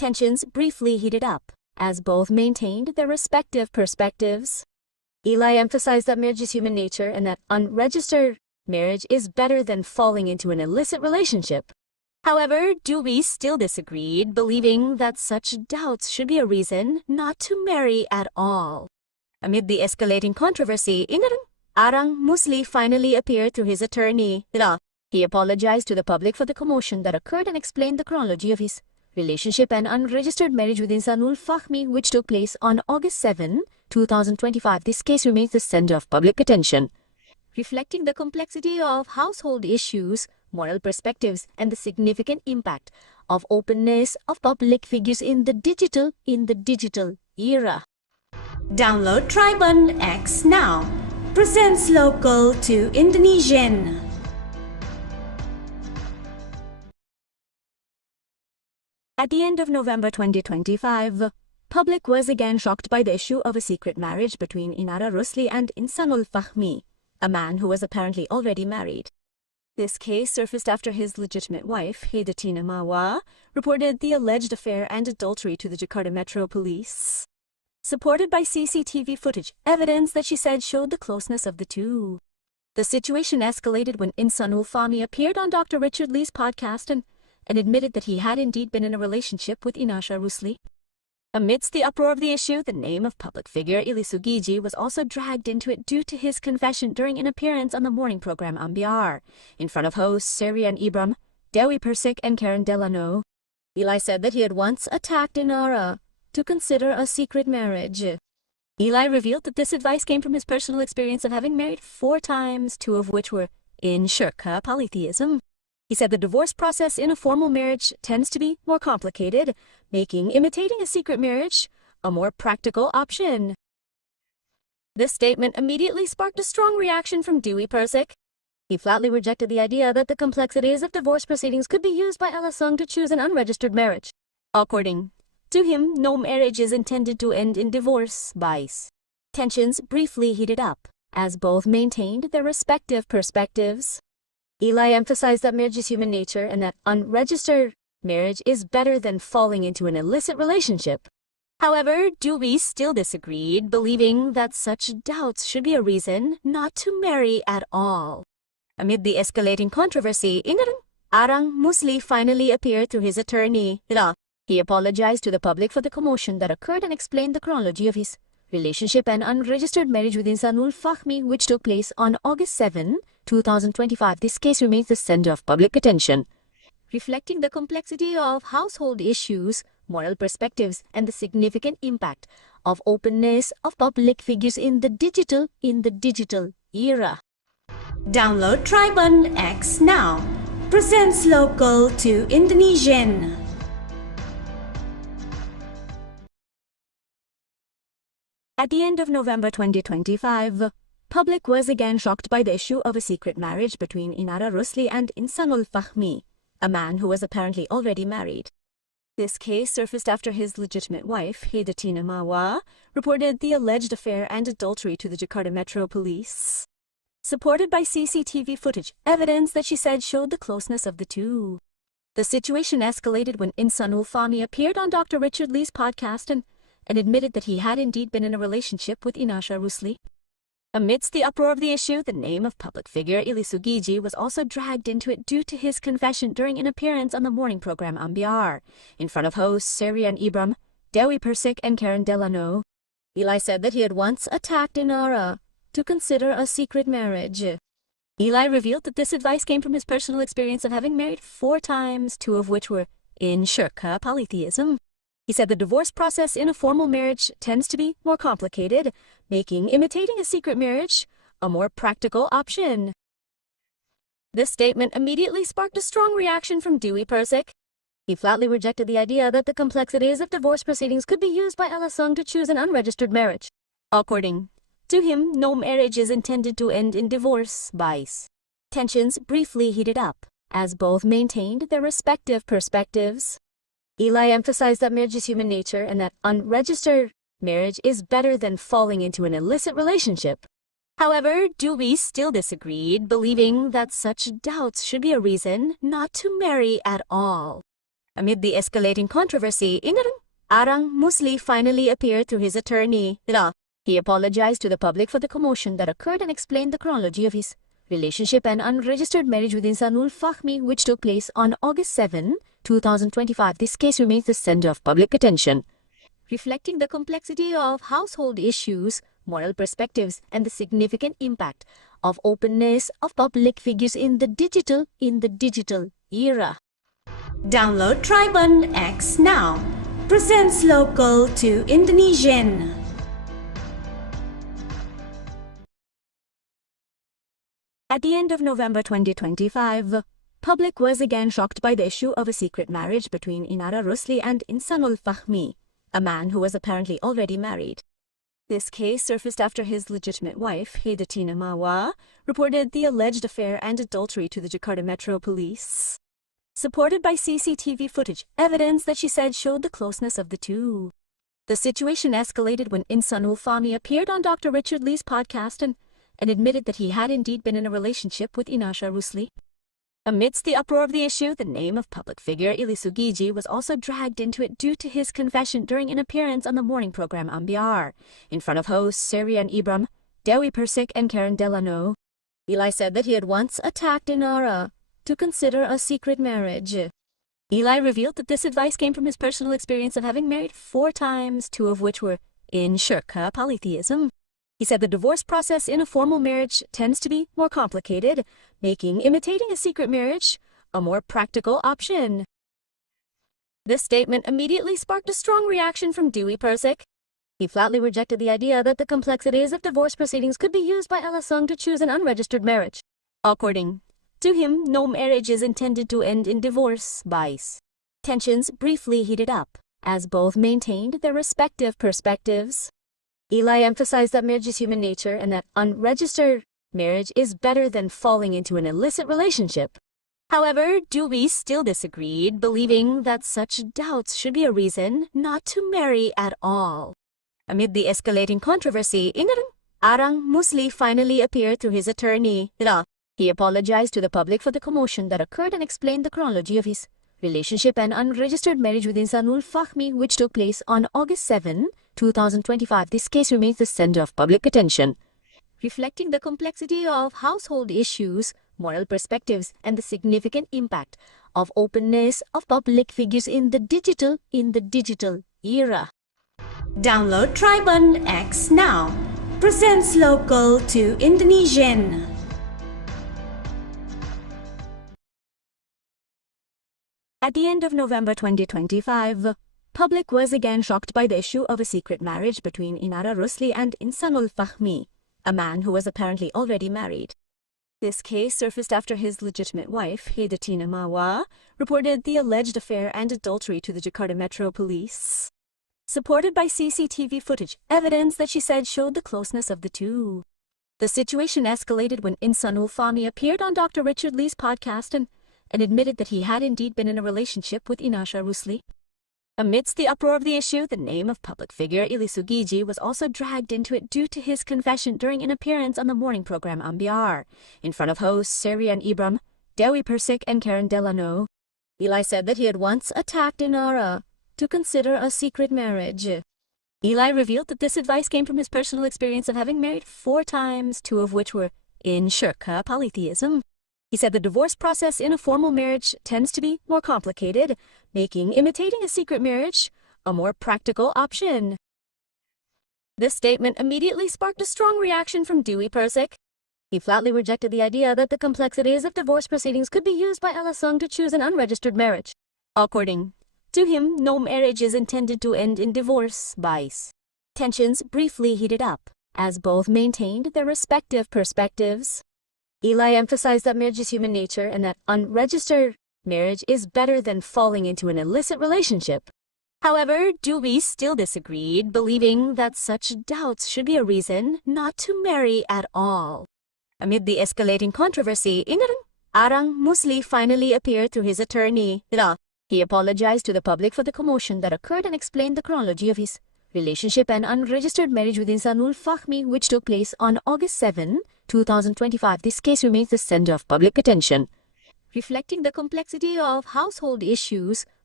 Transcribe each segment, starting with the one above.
Tensions briefly heated up, as both maintained their respective perspectives. Elly emphasized that marriage is human nature and that unregistered marriage is better than falling into an illicit relationship. However, Dewi still disagreed, believing that such doubts should be a reason not to marry at all. Amid the escalating controversy, Inara Rusli finally appeared through his attorney. He apologized to the public for the commotion that occurred and explained the chronology of his relationship and unregistered marriage with Insanul Fahmi, which took place on August 7, 2025. This case remains the center of public attention, reflecting the complexity of household issues, moral perspectives, and the significant impact of openness of public figures in the digital era. Download Tribun X now. Presents local to Indonesian. At the end of November 2025, public was again shocked by the issue of a secret marriage between Inara Rusli and Insanul Fahmi, a man who was apparently already married. This case surfaced after his legitimate wife, Wardatina Mawa, reported the alleged affair and adultery to the Jakarta Metro Police, supported by CCTV footage, evidence that she said showed the closeness of the two. The situation escalated when Insanul Fahmi appeared on Dr. Richard Lee's podcast and admitted that he had indeed been in a relationship with Inara Rusli. Amidst the uproar of the issue, the name of public figure Elly Sugigi was also dragged into it due to his confession during an appearance on the morning program Ambyar, in front of hosts Siri and Ibrahim, Dewi Perssik and karena. Elly said that he had once attacked Inara to consider a secret marriage. Elly revealed that this advice came from his personal experience of having married 4 times, 2 of which were in shirka polytheism. He said the divorce process in a formal marriage tends to be more complicated, making imitating a secret marriage a more practical option. This statement immediately sparked a strong reaction from Dewi Perssik. He flatly rejected the idea that the complexities of divorce proceedings could be used by Elly Sung to choose an unregistered marriage. According to him, no marriage is intended to end in divorce. Tensions briefly heated up, as both maintained their respective perspectives. Elly emphasized that marriage is human nature and that unregistered marriage is better than falling into an illicit relationship. However, Dewi still disagreed, believing that such doubts should be a reason not to marry at all. Amid the escalating controversy, Inara Rusli finally appeared through his attorney. He apologized to the public for the commotion that occurred and explained the chronology of his relationship and unregistered marriage with Insanul Fahmi, which took place on August 7, 2025. This case remains the center of public attention, reflecting the complexity of household issues, moral perspectives, and the significant impact of openness of public figures in the digital era. Download Tribun X now. Presents local to Indonesian. At the end of November 2025, public was again shocked by the issue of a secret marriage between Inara Rusli and Insanul Fahmi, a man who was apparently already married. This case surfaced after his legitimate wife, Wardatina Mawa, reported the alleged affair and adultery to the Jakarta Metro Police, supported by CCTV footage, evidence that she said showed the closeness of the two. The situation escalated when Insanul Fahmi appeared on Dr. Richard Lee's podcast and admitted that he had indeed been in a relationship with Inara Rusli. Amidst the uproar of the issue, the name of public figure Elly Sugigi was also dragged into it due to his confession during an appearance on the morning program Ambyar, in front of hosts Siri and Ibrahim, Dewi Perssik and karena. Elly said that he had once attacked Inara to consider a secret marriage. Elly revealed that this advice came from his personal experience of having married 4 times, 2 of which were in shirka polytheism. He said the divorce process in a formal marriage tends to be more complicated, making imitating a secret marriage a more practical option. This statement immediately sparked a strong reaction from Dewi Perssik. He flatly rejected the idea that the complexities of divorce proceedings could be used by Elly Sung to choose an unregistered marriage. According to him, no marriage is intended to end in divorce. Tensions briefly heated up, as both maintained their respective perspectives. Elly emphasized that marriage is human nature and that unregistered marriage is better than falling into an illicit relationship. However, Dewi still disagreed, believing that such doubts should be a reason not to marry at all. Amid the escalating controversy, Inara Rusli finally appeared through his attorney. He apologized to the public for the commotion that occurred and explained the chronology of his relationship and unregistered marriage with Insanul Fahmi, which took place on August 7, 2025. This case remains the center of public attention, reflecting the complexity of household issues, moral perspectives, and the significant impact of openness of public figures in the digital era. Download Tribun X now. Presents local to Indonesian. At the end of November 2025, public was again shocked by the issue of a secret marriage between Inara Rusli and Insanul Fahmi, a man who was apparently already married. This case surfaced after his legitimate wife, Wardatina Mawa, reported the alleged affair and adultery to the Jakarta Metro Police, supported by CCTV footage, evidence that she said showed the closeness of the two. The situation escalated when Insanul Fahmi appeared on Dr. Richard Lee's podcast and admitted that he had indeed been in a relationship with Inara Rusli. Amidst the uproar of the issue, the name of public figure Elly Sugigi was also dragged into it due to his confession during an appearance on the morning program Ambyar, in front of hosts Sarankan, Dewi Perssik, and Karena. Elly said that he had once attacked Inara to consider a secret marriage. Elly revealed that this advice came from his personal experience of having married 4 times, 2 of which were in shirka polytheism. He said the divorce process in a formal marriage tends to be more complicated, making imitating a secret marriage a more practical option. This statement immediately sparked a strong reaction from Dewi Perssik. He flatly rejected the idea that the complexities of divorce proceedings could be used by Elly to choose an unregistered marriage. According to him, no marriage is intended to end in divorce. Tensions briefly heated up, as both maintained their respective perspectives. Elly emphasized that marriage is human nature and that unregistered marriage is better than falling into an illicit relationship. However, Dewi still disagreed, believing that such doubts should be a reason not to marry at all. Amid the escalating controversy, Inara Rusli finally appeared through his attorney. He apologized to the public for the commotion that occurred and explained the chronology of his relationship and unregistered marriage with Insanul Fahmi, which took place on August 7, 2025. This case remains the center of public attention, reflecting the complexity of household issues, moral perspectives, and the significant impact of openness of public figures in the digital era. Download Tribun X now. Presents local to Indonesian. At the end of November 2025, public was again shocked by the issue of a secret marriage between Inara Rusli and Insanul Fahmi, a man who was apparently already married. This case surfaced after his legitimate wife, Wardatina Mawa, reported the alleged affair and adultery to the Jakarta Metro Police, supported by CCTV footage, evidence that she said showed the closeness of the two. The situation escalated when Insanul Fahmi appeared on Dr. Richard Lee's podcast and admitted that he had indeed been in a relationship with Inara Rusli. Amidst the uproar of the issue, the name of public figure Elly Sugigi was also dragged into it due to his confession during an appearance on the morning program Ambyar, in front of hosts Sarankan, Dewi Perssik, and Karena. Elly said that he had once attacked Inara to consider a secret marriage. Elly revealed that this advice came from his personal experience of having married 4 times, 2 of which were in shirka polytheism. He said the divorce process in a formal marriage tends to be more complicated, making imitating a secret marriage a more practical option. This statement immediately sparked a strong reaction from Dewi Perssik. He flatly rejected the idea that the complexities of divorce proceedings could be used by Elly to choose an unregistered marriage. According to him, no marriage is intended to end in divorce. Tensions briefly heated up, as both maintained their respective perspectives. Elly emphasized that marriage is human nature and that unregistered marriage is better than falling into an illicit relationship. However, Dewi still disagreed, believing that such doubts should be a reason not to marry at all. Amid the escalating controversy, Inara Rusli finally appeared through his attorney. He apologized to the public for the commotion that occurred and explained the chronology of his relationship and unregistered marriage with Insanul Fahmi, which took place on August 7, 2025. This case remains the center of public attention, reflecting the complexity of household issues,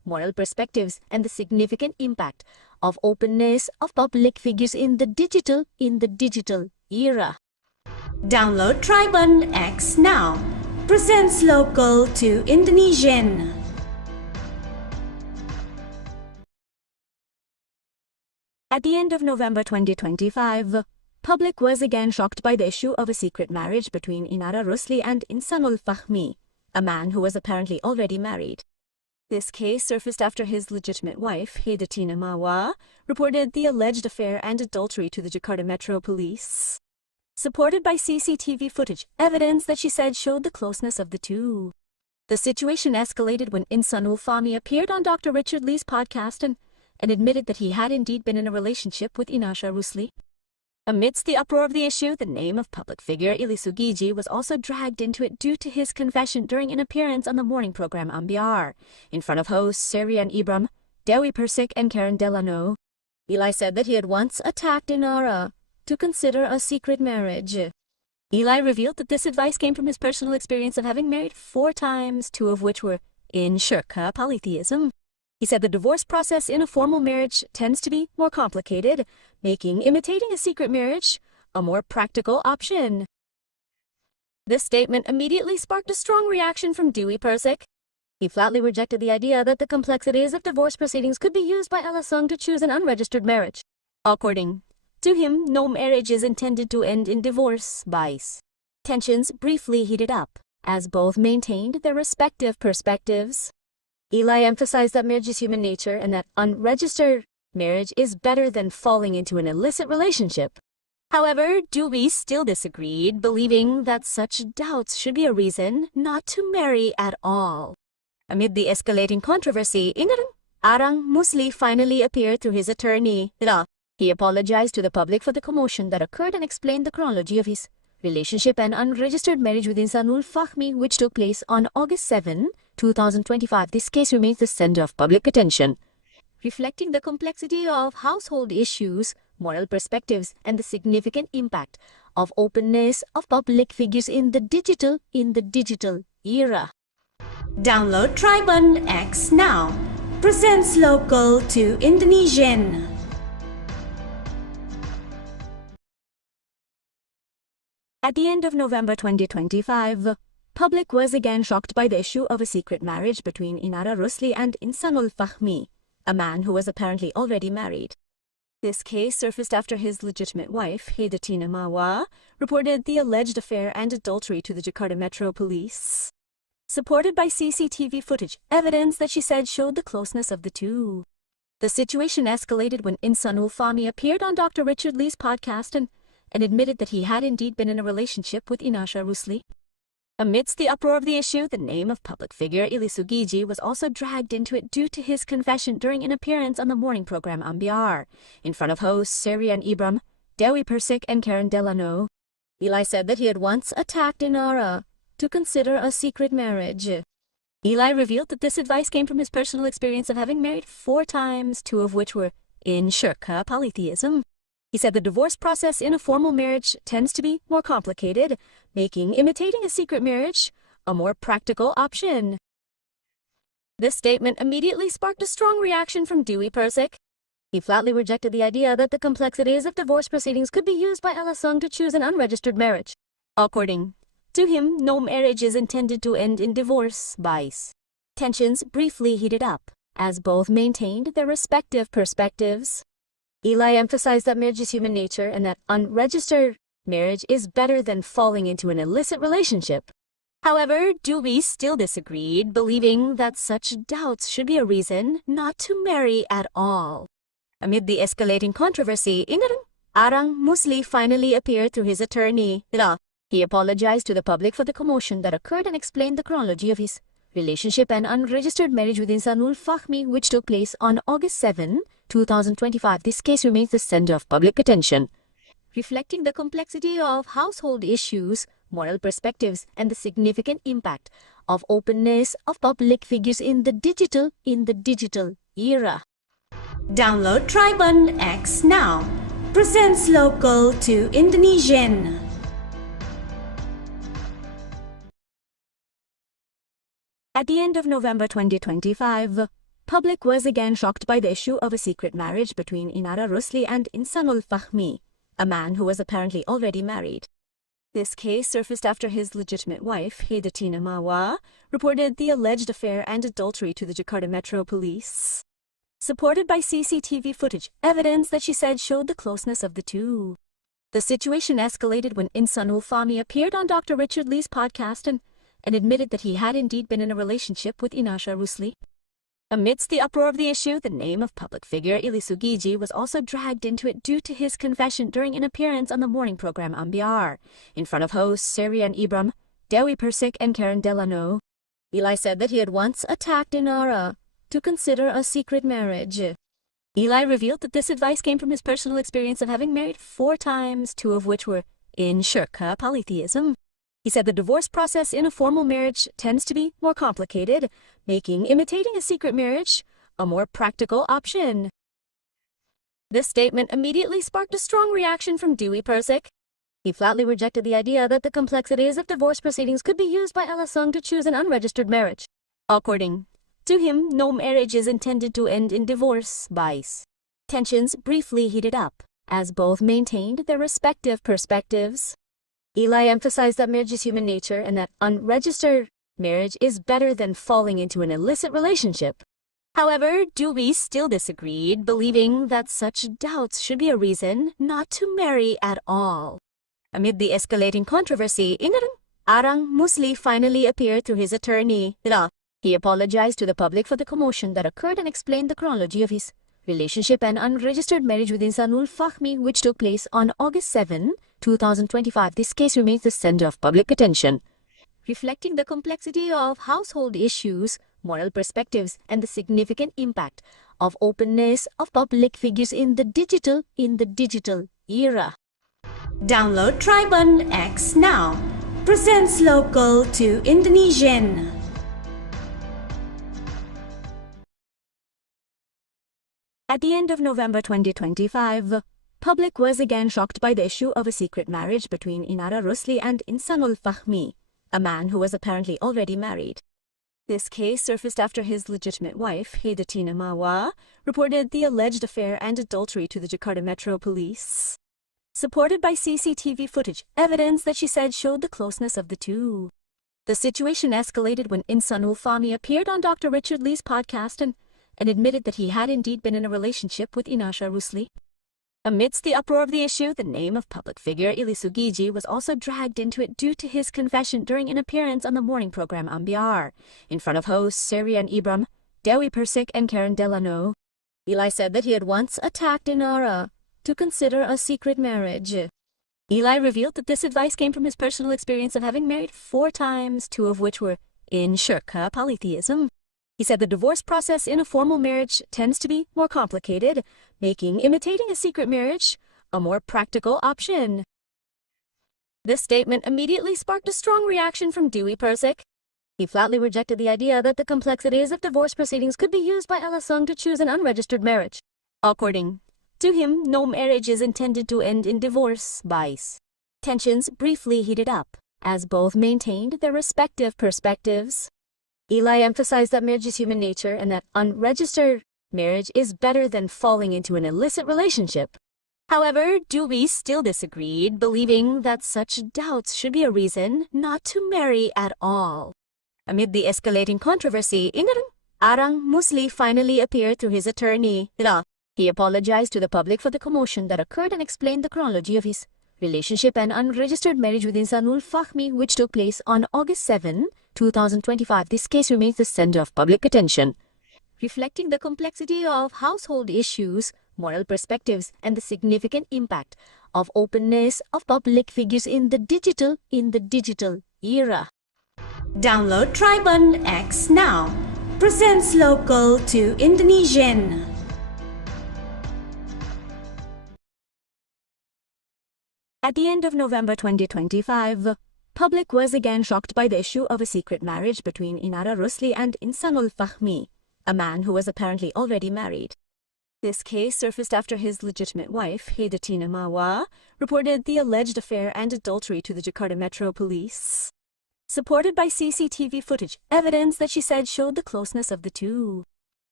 moral perspectives, and the significant impact of openness of public figures in the digital era. Download Tribun X now. Presents local to Indonesian. At the end of November 2025, public was again shocked by the issue of a secret marriage between Inara Rusli and Insanul Fahmi, a man who was apparently already married. This case surfaced after his legitimate wife, Wardatina Mawa, reported the alleged affair and adultery to the Jakarta Metro Police, supported by CCTV footage, evidence that she said showed the closeness of the two. The situation escalated when Insanul Fahmi appeared on Dr. Richard Lee's podcast and admitted that he had indeed been in a relationship with Inara Rusli. Amidst the uproar of the issue, the name of public figure Elly Sugigi was also dragged into it due to his confession during an appearance on the morning program Ambyar, in front of hosts Seri and Ibram, Dewi Perssik and karena. Elly said that he had once attacked Inara to consider a secret marriage. Elly revealed that this advice came from his personal experience of having married 4 times, 2 of which were in shirka polytheism. He said the divorce process in a formal marriage tends to be more complicated, making imitating a secret marriage a more practical option. This statement immediately sparked a strong reaction from Dewi Perssik. He flatly rejected the idea that the complexities of divorce proceedings could be used by Alasung to choose an unregistered marriage. According to him, no marriage is intended to end in divorce. Tensions briefly heated up, as both maintained their respective perspectives. Elly emphasized that marriage is human nature and that unregistered marriage is better than falling into an illicit relationship. However, Dewi still disagreed, believing that such doubts should be a reason not to marry at all. Amid the escalating controversy, Inara Rusli finally appeared through his attorney. He apologized to the public for the commotion that occurred and explained the chronology of his relationship and unregistered marriage with Insanul Fahmi, which took place on August 7, 2025. This case remains the center of public attention, reflecting the complexity of household issues, moral perspectives, and the significant impact of openness of public figures in the digital era. Download Tribun X now. Presents local to Indonesian. At the end of November 2025, public was again shocked by the issue of a secret marriage between Inara Rusli and Insanul Fahmi, a man who was apparently already married. This case surfaced after his legitimate wife, Wardatina Mawa, reported the alleged affair and adultery to the Jakarta Metro Police, supported by CCTV footage, evidence that she said showed the closeness of the two. The situation escalated when Insanul Fahmi appeared on Dr. Richard Lee's podcast and admitted that he had indeed been in a relationship with Inara Rusli. Amidst the uproar of the issue, the name of public figure Elly Sugigi was also dragged into it due to his confession during an appearance on the morning program Ambyar, in front of hosts Seri and Ibram, Dewi Perssik and karena. Elly said that he had once attacked Inara to consider a secret marriage. Elly revealed that this advice came from his personal experience of having married 4 times, 2 of which were in shirka polytheism. He said the divorce process in a formal marriage tends to be more complicated, making imitating a secret marriage a more practical option. This statement immediately sparked a strong reaction from Dewi Perssik. He flatly rejected the idea that the complexities of divorce proceedings could be used by Alasung to choose an unregistered marriage. According to him, no marriage is intended to end in divorce. Tensions briefly heated up, as both maintained their respective perspectives. Elly emphasized that marriage is human nature and that unregistered marriage is better than falling into an illicit relationship. However, Dewi still disagreed, believing that such doubts should be a reason not to marry at all. Amid the escalating controversy, Inara Rusli finally appeared through his attorney. He apologized to the public for the commotion that occurred and explained the chronology of his relationship and unregistered marriage with Insanul Fahmi, which took place on August 7, 2025. This case remains the center of public attention, reflecting the complexity of household issues, moral perspectives, and the significant impact of openness of public figures in the digital era. Download Tribun X now. Presents local to Indonesian. At the end of November 2025, public was again shocked by the issue of a secret marriage between Inara Rusli and Insanul Fahmi, a man who was apparently already married. This case surfaced after his legitimate wife, Wardatina Mawa, reported the alleged affair and adultery to the Jakarta Metro Police, supported by CCTV footage, evidence that she said showed the closeness of the two. The situation escalated when Insanul Fahmi appeared on Dr. Richard Lee's podcast and admitted that he had indeed been in a relationship with Inara Rusli. Amidst the uproar of the issue, the name of public figure Elly Sugigi was also dragged into it due to his confession during an appearance on the morning program Ambyar, in front of hosts Siri and Ibrahim, Dewi Perssik and Delano. Elly said that he had once attacked Inara to consider a secret marriage. Elly revealed that this advice came from his personal experience of having married 4 times, 2 of which were in shirka, polytheism. He said the divorce process in a formal marriage tends to be more complicated, making imitating a secret marriage a more practical option. This statement immediately sparked a strong reaction from Dewi Perssik. He flatly rejected the idea that the complexities of divorce proceedings could be used by Alasung to choose an unregistered marriage. According to him, no marriage is intended to end in divorce. Tensions briefly heated up, as both maintained their respective perspectives. Elly emphasized that marriage is human nature and that unregistered marriage is better than falling into an illicit relationship. However, Dewi still disagreed, believing that such doubts should be a reason not to marry at all. Amid the escalating controversy, Inara Rusli finally appeared through his attorney. He apologized to the public for the commotion that occurred and explained the chronology of his relationship and unregistered marriage with Insanul Fahmi, which took place on August 7, 2025. This case remains the center of public attention, reflecting the complexity of household issues, moral perspectives, and the significant impact of openness of public figures in the digital era. Download Tribun X now. Presents local to Indonesian. At the end of November 2025, public was again shocked by the issue of a secret marriage between Inara Rusli and Insanul Fahmi, a man who was apparently already married. This case surfaced after his legitimate wife, Wardatina Mawa, reported the alleged affair and adultery to the Jakarta Metro Police, supported by CCTV footage, evidence that she said showed the closeness of the two. The situation escalated when Insanul Fahmi appeared on Dr. Richard Lee's podcast and admitted that he had indeed been in a relationship with Inara Rusli. Amidst the uproar of the issue, the name of public figure Elly Sugigi was also dragged into it due to his confession during an appearance on the morning program Ambyar, in front of hosts Siri and Ibrahim, Dewi Perssik and Delano. Elly said that he had once attacked Inara to consider a secret marriage. Elly revealed that this advice came from his personal experience of having married 4 times, 2 of which were in shirka, polytheism. He said the divorce process in a formal marriage tends to be more complicated, making imitating a secret marriage a more practical option. This statement immediately sparked a strong reaction from Dewi Perssik. He flatly rejected the idea that the complexities of divorce proceedings could be used by Alasung to choose an unregistered marriage. According to him, no marriage is intended to end in divorce. Tensions briefly heated up, as both maintained their respective perspectives. Elly emphasized that marriage is human nature and that unregistered marriage is better than falling into an illicit relationship. However, Dewi still disagreed, believing that such doubts should be a reason not to marry at all. Amid the escalating controversy, Inara Rusli finally appeared through his attorney. He apologized to the public for the commotion that occurred and explained the chronology of his relationship and unregistered marriage with Insanul Fahmi, which took place on August 7, 2025. This case remains the center of public attention, reflecting the complexity of household issues, moral perspectives, and the significant impact of openness of public figures in the digital era. Download Tribun X now. Presents local to Indonesian. At the end of November 2025, public was again shocked by the issue of a secret marriage between Inara Rusli and Insanul Fahmi, a man who was apparently already married. This case surfaced after his legitimate wife, Wardatina Mawa, reported the alleged affair and adultery to the Jakarta Metro Police, supported by CCTV footage, evidence that she said showed the closeness of the two.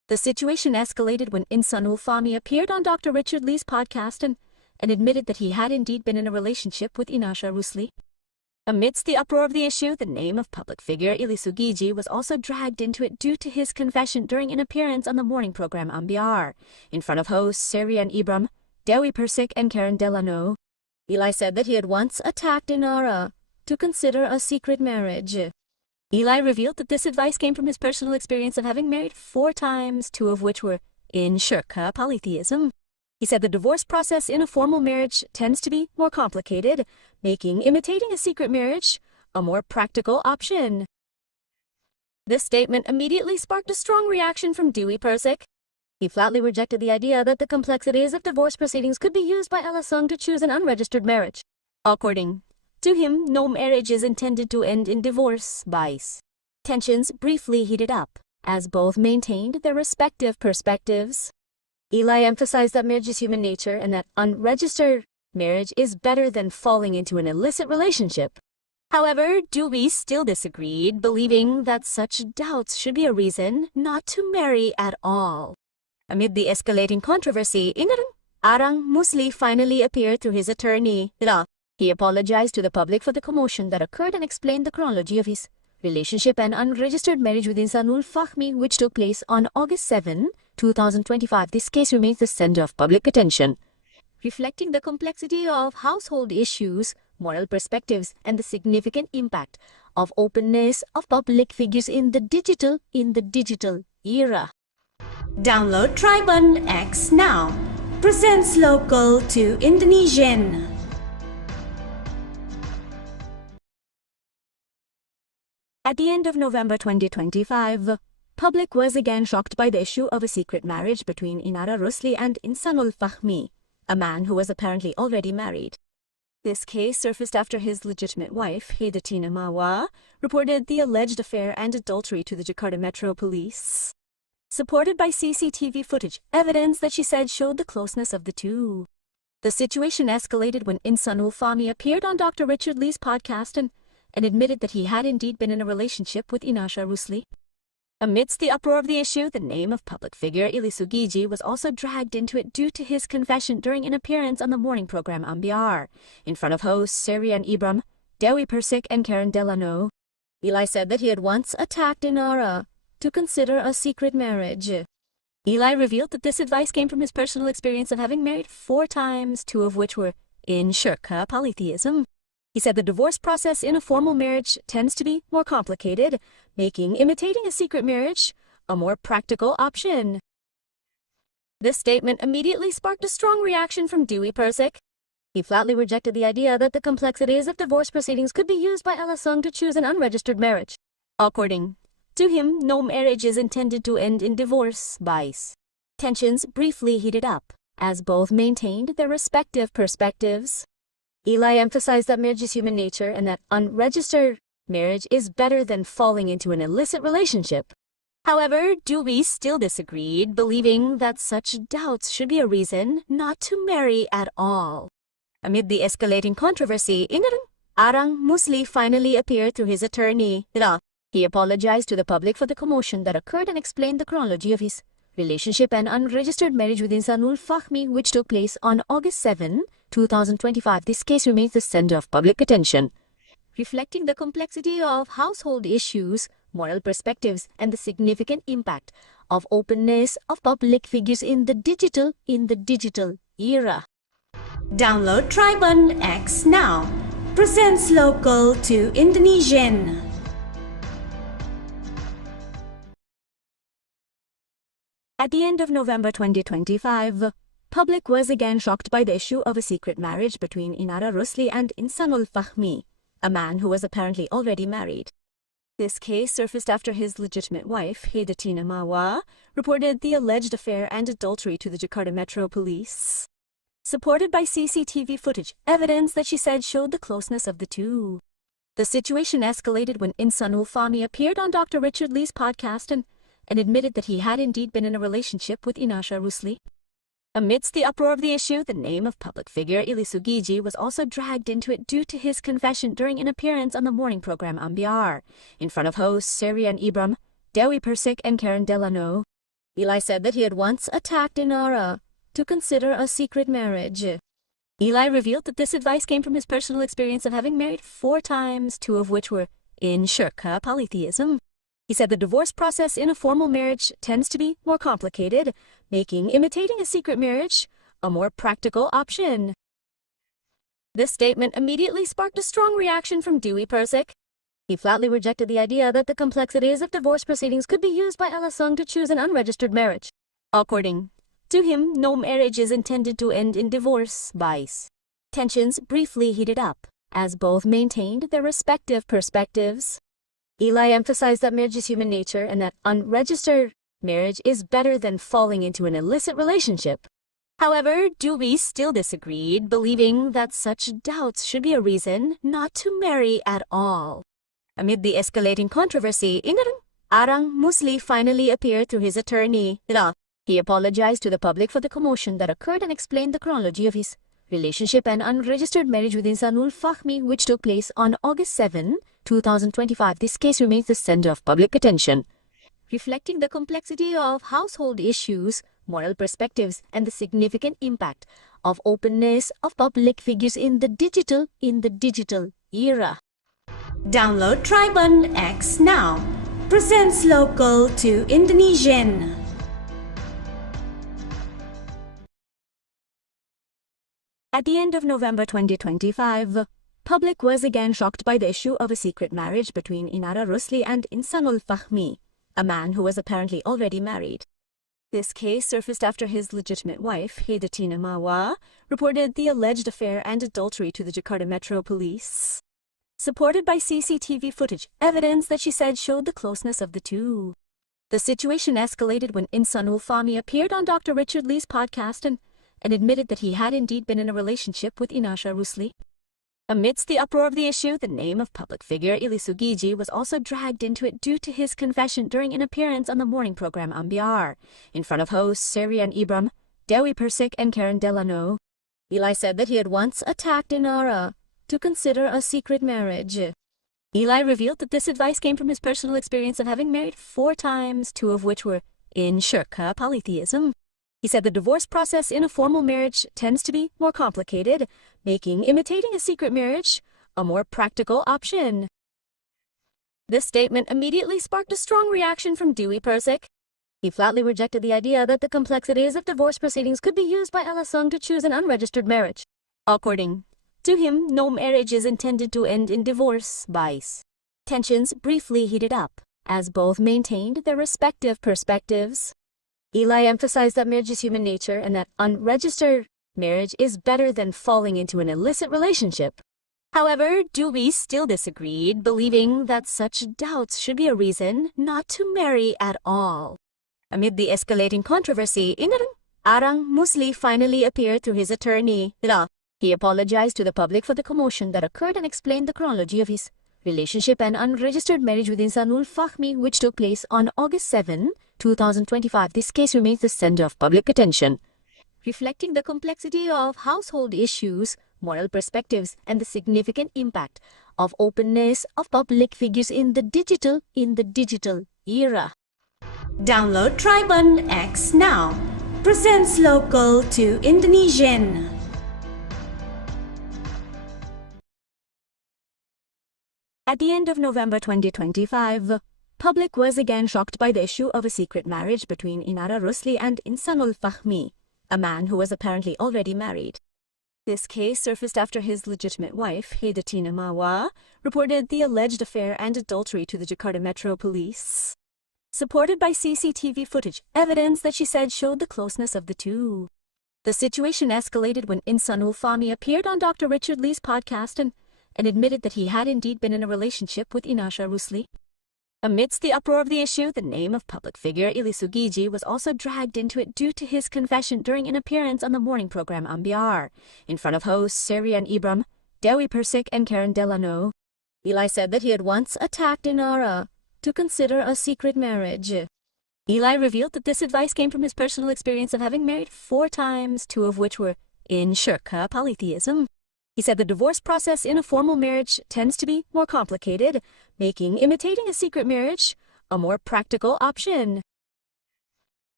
The situation escalated when Insanul Fahmi appeared on Dr. Richard Lee's podcast and admitted that he had indeed been in a relationship with Inara Rusli. Amidst the uproar of the issue, the name of public figure Elly Sugigi was also dragged into it due to his confession during an appearance on the morning program Ambyar, in front of hosts Siri and Ibram, Dewi Perssik and Karen Delano. Elly said that he had once attacked Inara to consider a secret marriage. Elly revealed that this advice came from his personal experience of having married 4 times, 2 of which were in shirka polytheism. He said the divorce process in a formal marriage tends to be more complicated, making imitating a secret marriage a more practical option. This statement immediately sparked a strong reaction from Dewi Perssik. He flatly rejected the idea that the complexities of divorce proceedings could be used by Alasung to choose an unregistered marriage. According to him, no marriage is intended to end in divorce. Vice. Tensions briefly heated up, as both maintained their respective perspectives. Elly emphasized that marriage is human nature and that unregistered marriage is better than falling into an illicit relationship. However, Dewi still disagreed, believing that such doubts should be a reason not to marry at all. Amid the escalating controversy, Inara Rusli finally appeared through his attorney. He apologized to the public for the commotion that occurred and explained the chronology of his relationship and unregistered marriage with Insanul Fahmi, which took place on August 7, 2025. This case remains the center of public attention, reflecting the complexity of household issues, moral perspectives, and the significant impact of openness of public figures in the digital era. Download Tribun X now. Presents local to Indonesian. At the end of November 2025, public was again shocked by the issue of a secret marriage between Inara Rusli and Insanul Fahmi, a man who was apparently already married. This case surfaced after his legitimate wife, Wardatina Mawa, reported the alleged affair and adultery to the Jakarta Metro Police, supported by CCTV footage, evidence that she said showed the closeness of the two. The situation escalated when Insanul Fahmi appeared on Dr. Richard Lee's podcast and admitted that he had indeed been in a relationship with Inara Rusli. Amidst the uproar of the issue, the name of public figure Elly Sugigi was also dragged into it due to his confession during an appearance on the morning program Ambyar, in front of hosts Siri and Ibram, Dewi Perssik and Karen Delano. Elly said that he had once attacked Inara to consider a secret marriage. Elly revealed that this advice came from his personal experience of having married 4 times, 2 of which were in shirka polytheism. He said the divorce process in a formal marriage tends to be more complicated, making imitating a secret marriage a more practical option. This statement immediately sparked a strong reaction from Dewi Perssik. He flatly rejected the idea that the complexities of divorce proceedings could be used by Alasung to choose an unregistered marriage. According to him, no marriage is intended to end in divorce. Vice. Tensions briefly heated up, as both maintained their respective perspectives. Elly emphasized that marriage is human nature and that unregistered marriage is better than falling into an illicit relationship. However, Dewi still disagreed, believing that such doubts should be a reason not to marry at all. Amid the escalating controversy, Inara Rusli finally appeared through his attorney. He apologized to the public for the commotion that occurred and explained the chronology of his relationship and unregistered marriage with Insanul Fahmi, which took place on August 7, 2025. This case remains the center of public attention, reflecting the complexity of household issues, moral perspectives, and the significant impact of openness of public figures in the digital era. Download Tribun X now. Presents local to Indonesian. At the end of November 2025, public was again shocked by the issue of a secret marriage between Inara Rusli and Insanul Fahmi, a man who was apparently already married. This case surfaced after his legitimate wife, Wardatina Mawa, reported the alleged affair and adultery to the Jakarta Metro Police, supported by CCTV footage, evidence that she said showed the closeness of the two. The situation escalated when Insanul Fahmi appeared on Dr. Richard Lee's podcast and admitted that he had indeed been in a relationship with Inara Rusli. Amidst the uproar of the issue, the name of public figure Elly Sugigi was also dragged into it due to his confession during an appearance on the morning program Ambyar, in front of hosts Siri and Ibram, Dewi Perssik and Karen Delano. Elly said that he had once attacked Inara to consider a secret marriage. Elly revealed that this advice came from his personal experience of having married 4 times, 2 of which were in shirka, polytheism. He said the divorce process in a formal marriage tends to be more complicated, making imitating a secret marriage a more practical option. This statement immediately sparked a strong reaction from Dewi Perssik. He flatly rejected the idea that the complexities of divorce proceedings could be used by Elly Sung to choose an unregistered marriage. According to him, no marriage is intended to end in divorce. Tensions briefly heated up, as both maintained their respective perspectives. Elly emphasized that marriage is human nature and that unregistered marriage is better than falling into an illicit relationship. However, Dewi still disagreed, believing that such doubts should be a reason not to marry at all. Amid the escalating controversy, Inara Rusli finally appeared through his attorney. He apologized to the public for the commotion that occurred and explained the chronology of his relationship and unregistered marriage with Insanul Fahmi, which took place on August 7, 2025. This case remains the center of public attention, reflecting the complexity of household issues, moral perspectives, and the significant impact of openness of public figures in the digital era. Download Tribun X now. Presents local to Indonesian. At the end of November 2025, public was again shocked by the issue of a secret marriage between Inara Rusli and Insanul Fahmi, a man who was apparently already married. This case surfaced after his legitimate wife, Wardatina Mawa, reported the alleged affair and adultery to the Jakarta Metro Police, supported by CCTV footage, evidence that she said showed the closeness of the two. The situation escalated when Insanul Fahmi appeared on Dr. Richard Lee's podcast and admitted that he had indeed been in a relationship with Inara Rusli. Amidst the uproar of the issue, the name of public figure Elly Sugigi was also dragged into it due to his confession during an appearance on the morning program Ambyar, in front of hosts Sarankan, Dewi Perssik, and Karen Delano. Elly said that he had once attacked Inara to consider a secret marriage. Elly revealed that this advice came from his personal experience of having married 4 times, 2 of which were in shirka, polytheism. He said the divorce process in a formal marriage tends to be more complicated, making imitating a secret marriage a more practical option. This statement immediately sparked a strong reaction from Dewi Perssik. He flatly rejected the idea that the complexities of divorce proceedings could be used by Elly Sung to choose an unregistered marriage. According to him, no marriage is intended to end in divorce. Tensions briefly heated up, as both maintained their respective perspectives. Elly emphasized that marriage is human nature and that unregistered marriage is better than falling into an illicit relationship. However, Dewi still disagreed, believing that such doubts should be a reason not to marry at all. Amid the escalating controversy, Inara Rusli finally appeared through his attorney. He apologized to the public for the commotion that occurred and explained the chronology of his relationship and unregistered marriage with Insanul Fahmi, which took place on August 7, 2025. This case remains the center of public attention, reflecting the complexity of household issues, moral perspectives, and the significant impact of openness of public figures in the digital era. Download Tribun X now. Presents local to Indonesian. At the end of November 2025, public was again shocked by the issue of a secret marriage between Inara Rusli and Insanul Fahmi, a man who was apparently already married. This case surfaced after his legitimate wife, Wardatina Mawa, reported the alleged affair and adultery to the Jakarta Metro Police, supported by CCTV footage, evidence that she said showed the closeness of the two. The situation escalated when Insanul Fahmi appeared on Dr. Richard Lee's podcast and admitted that he had indeed been in a relationship with Inara Rusli. Amidst the uproar of the issue, the name of public figure Elly Sugigi was also dragged into it due to his confession during an appearance on the morning program Ambyar, in front of hosts Sarankan, Dewi Perssik, and Karen Delano. Elly said that he had once attacked Inara to consider a secret marriage. Elly revealed that this advice came from his personal experience of having married 4 times, 2 of which were in shirka, polytheism. He said the divorce process in a formal marriage tends to be more complicated, making imitating a secret marriage a more practical option.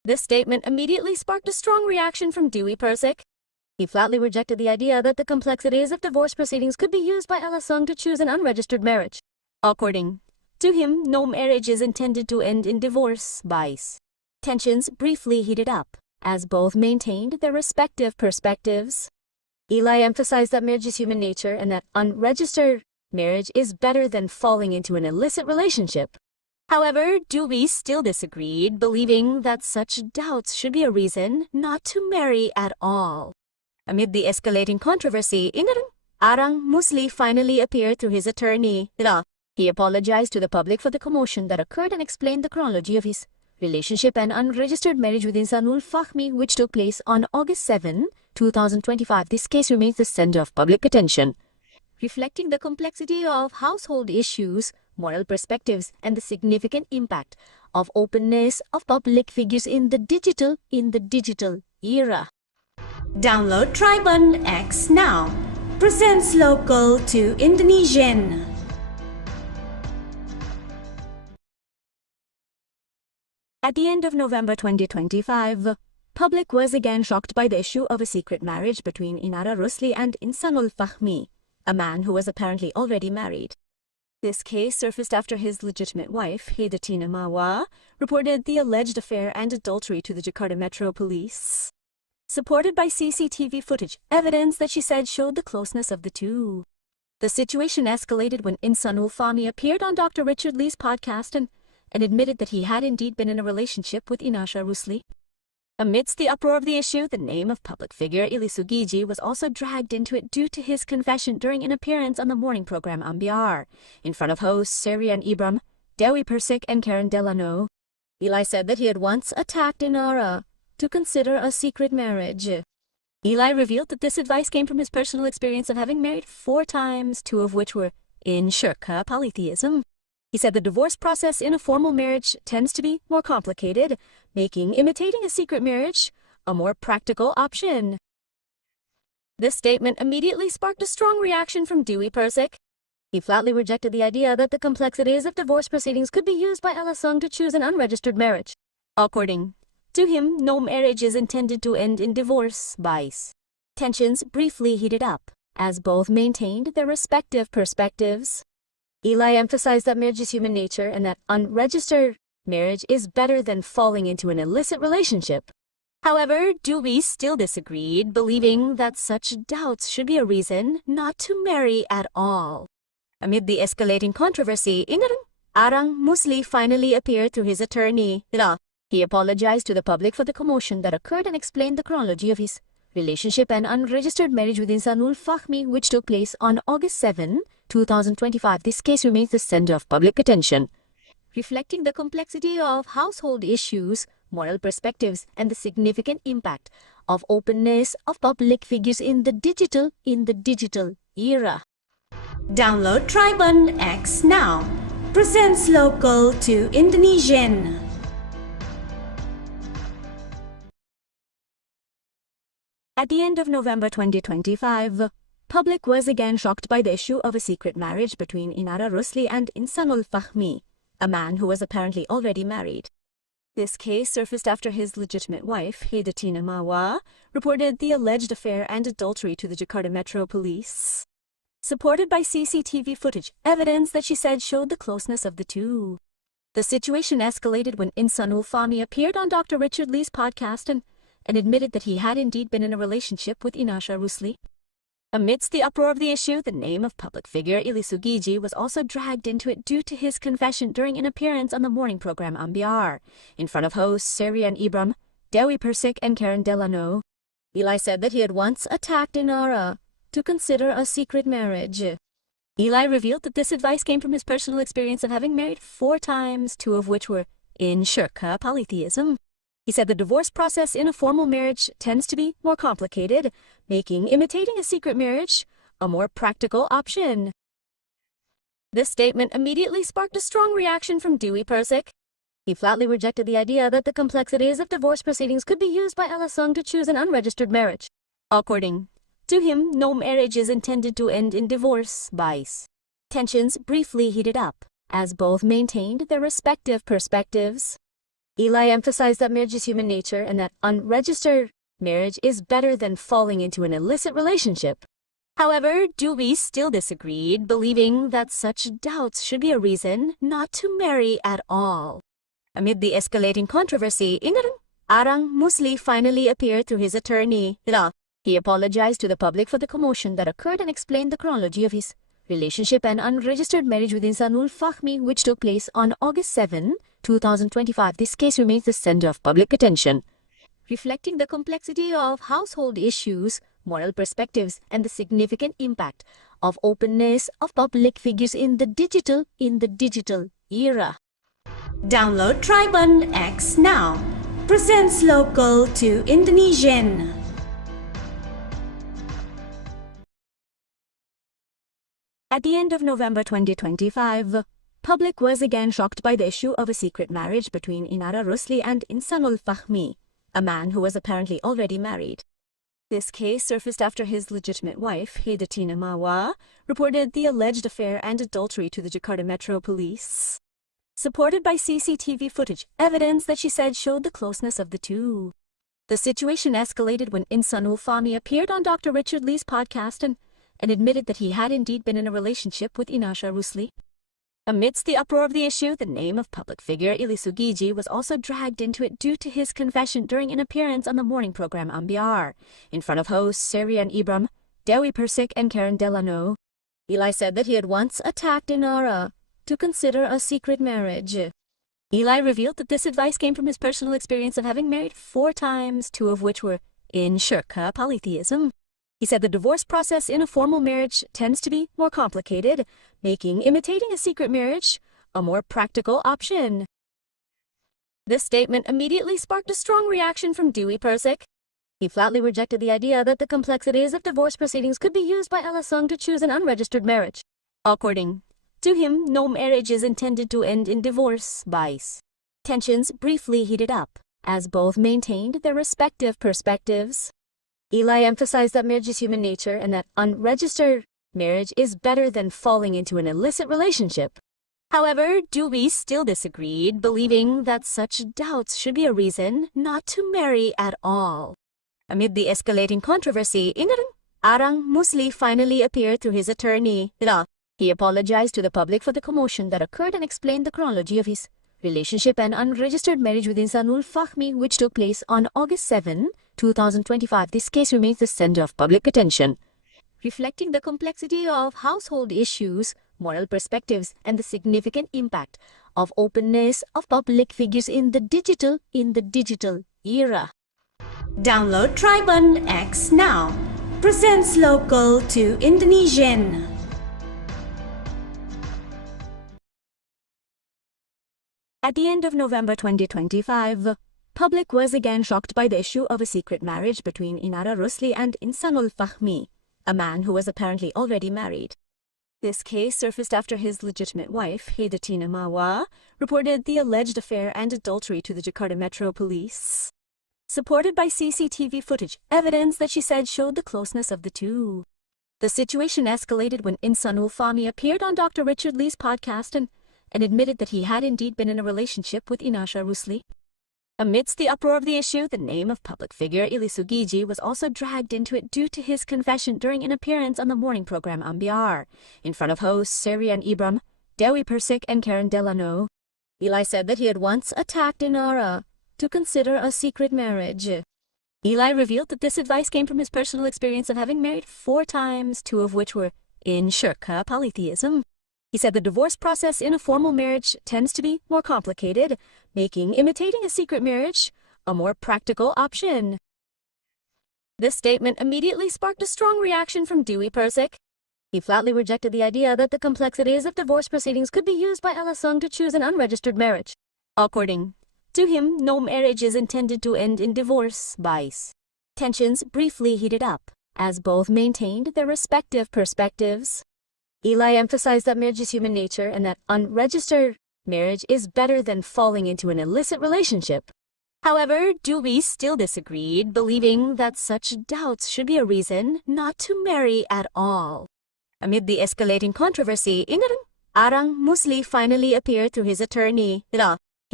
This statement immediately sparked a strong reaction from Dewi Perssik. He flatly rejected the idea that the complexities of divorce proceedings could be used by Elly Sugigi to choose an unregistered marriage. According to him, no marriage is intended to end in divorce. Tensions briefly heated up, as both maintained their respective perspectives. Elly emphasized that marriage is human nature and that unregistered marriage is better than falling into an illicit relationship. However, Dewi still disagreed, believing that such doubts should be a reason not to marry at all. Amid the escalating controversy, Inara Rusli finally appeared through his attorney. He apologized to the public for the commotion that occurred and explained the chronology of his relationship and unregistered marriage with Insanul Fahmi, which took place on August 7, 2025. This case remains the center of public attention, reflecting the complexity of household issues, moral perspectives, and the significant impact of openness of public figures in the digital era. Download Tribun X now. Presents local to Indonesian. At the end of November 2025, public was again shocked by the issue of a secret marriage between Inara Rusli and Insanul Fahmi, a man who was apparently already married. This case surfaced after his legitimate wife, Wardatina Mawa, reported the alleged affair and adultery to the Jakarta Metro Police, supported by CCTV footage, evidence that she said showed the closeness of the two. The situation escalated when Insanul Fahmi appeared on Dr. Richard Lee's podcast and admitted that he had indeed been in a relationship with Inara Rusli. Amidst the uproar of the issue, the name of public figure Elly Sugigi was also dragged into it due to his confession during an appearance on the morning program Ambyar, in front of hosts Sarankan, Dewi Perssik, and Karena. Elly said that he had once attacked Inara to consider a secret marriage. Elly revealed that this advice came from his personal experience of having married 4 times, 2 of which were in shirka polytheism. He said the divorce process in a formal marriage tends to be more complicated, making imitating a secret marriage a more practical option. This statement immediately sparked a strong reaction from Dewi Perssik. He flatly rejected the idea that the complexities of divorce proceedings could be used by Elly Sugigi to choose an unregistered marriage. According to him, no marriage is intended to end in divorce. Tensions briefly heated up, as both maintained their respective perspectives. Elly emphasized that marriage is human nature and that unregistered marriage is better than falling into an illicit relationship. However, Dewi still disagreed, believing that such doubts should be a reason not to marry at all. Amid the escalating controversy, Inara Rusli finally appeared through his attorney. He apologized to the public for the commotion that occurred and explained the chronology of his relationship and unregistered marriage with Insanul Fahmi, which took place on August 7, 2025. This case remains the center of public attention, reflecting the complexity of household issues, moral perspectives, and the significant impact of openness of public figures in the digital era. Download Tribun X now. Presents local to Indonesian. At the end of November 2025, public was again shocked by the issue of a secret marriage between Inara Rusli and Insanul Fahmi, a man who was apparently already married. This case surfaced after his legitimate wife, Wardatina Mawa, reported the alleged affair and adultery to the Jakarta Metro Police, supported by CCTV footage, evidence that she said showed the closeness of the two. The situation escalated when Insanul Fahmi appeared on Dr. Richard Lee's podcast and admitted that he had indeed been in a relationship with Inara Rusli. Amidst the uproar of the issue, the name of public figure Elly Sugigi was also dragged into it due to his confession during an appearance on the morning program Ambyar, in front of hosts Sarankan, Dewi Perssik, and Karena. Elly said that he had once attacked Inara to consider a secret marriage. Elly revealed that this advice came from his personal experience of having married 4 times, 2 of which were in shirka polytheism. He said the divorce process in a formal marriage tends to be more complicated, making imitating a secret marriage a more practical option. This statement immediately sparked a strong reaction from Dewi Perssik. He flatly rejected the idea that the complexities of divorce proceedings could be used by Elly Sugigi to choose an unregistered marriage. According to him, no marriage is intended to end in divorce. Tensions briefly heated up, as both maintained their respective perspectives, Elly emphasized that marriage is human nature and that unregistered marriage is better than falling into an illicit relationship. However, Dewi still disagreed, believing that such doubts should be a reason not to marry at all. Amid the escalating controversy, Inara Rusli finally appeared through his attorney. He apologized to the public for the commotion that occurred and explained the chronology of his relationship and unregistered marriage with Insanul Fahmi, which took place on August 7, 2025. This case remains the center of public attention, reflecting the complexity of household issues, moral perspectives, and the significant impact of openness of public figures in the digital era. Download Tribun X now. Presents local to Indonesian. At the end of November 2025, public was again shocked by the issue of a secret marriage between Inara Rusli and Insanul Fahmi, a man who was apparently already married. This case surfaced after his legitimate wife, Wardatina Mawa, reported the alleged affair and adultery to the Jakarta Metro Police, supported by CCTV footage, evidence that she said showed the closeness of the two. The situation escalated when Insanul Fahmi appeared on Dr. Richard Lee's podcast and admitted that he had indeed been in a relationship with Inara Rusli. Amidst the uproar of the issue, the name of public figure Elly Sugigi was also dragged into it due to his confession during an appearance on the morning program Ambyar, in front of hosts Seri and Ibram, Dewi Perssik and karena. Elly said that he had once attacked Inara to consider a secret marriage. Elly revealed that this advice came from his personal experience of having married 4 times, 2 of which were in shirka polytheism. He said the divorce process in a formal marriage tends to be more complicated, making imitating a secret marriage a more practical option. This statement immediately sparked a strong reaction from Dewi Perssik. He flatly rejected the idea that the complexities of divorce proceedings could be used by Alasung to choose an unregistered marriage. According to him, no marriage is intended to end in divorce. Tensions briefly heated up, as both maintained their respective perspectives. Elly emphasized that marriage is human nature and that unregistered marriage is better than falling into an illicit relationship. However, Dewi still disagreed, believing that such doubts should be a reason not to marry at all. Amid the escalating controversy, Inara Rusli finally appeared through his attorney. He apologized to the public for the commotion that occurred and explained the chronology of his relationship and unregistered marriage with Insanul Fahmi, which took place on August 7, 2025. This case remains the center of public attention, reflecting the complexity of household issues, moral perspectives, and the significant impact of openness of public figures in the digital era. Download Tribun X now. Presents local to Indonesian. At the end of November 2025, public was again shocked by the issue of a secret marriage between Inara Rusli and Insanul Fahmi, a man who was apparently already married. This case surfaced after his legitimate wife, Wardatina Mawa, reported the alleged affair and adultery to the Jakarta Metro Police, supported by CCTV footage, evidence that she said showed the closeness of the two. The situation escalated when Insanul Fahmi appeared on Dr. Richard Lee's podcast and admitted that he had indeed been in a relationship with Inara Rusli. Amidst the uproar of the issue, the name of public figure Elly Sugigi was also dragged into it due to his confession during an appearance on the morning program Ambyar, in front of hosts Seri and Ibram, Dewi Perssik and karena. Elly said that he had once attacked Inara to consider a secret marriage. Elly revealed that this advice came from his personal experience of having married 4 times, 2 of which were in shirka polytheism. He said the divorce process in a formal marriage tends to be more complicated, making imitating a secret marriage a more practical option. This statement immediately sparked a strong reaction from Dewi Perssik. He flatly rejected the idea that the complexities of divorce proceedings could be used by Alasung to choose an unregistered marriage. According to him, no marriage is intended to end in divorce. Tensions briefly heated up, as both maintained their respective perspectives. Elly emphasized that marriage is human nature and that unregistered marriage is better than falling into an illicit relationship. However, Dewi still disagreed, believing that such doubts should be a reason not to marry at all. Amid the escalating controversy, Inara Rusli finally appeared through his attorney. He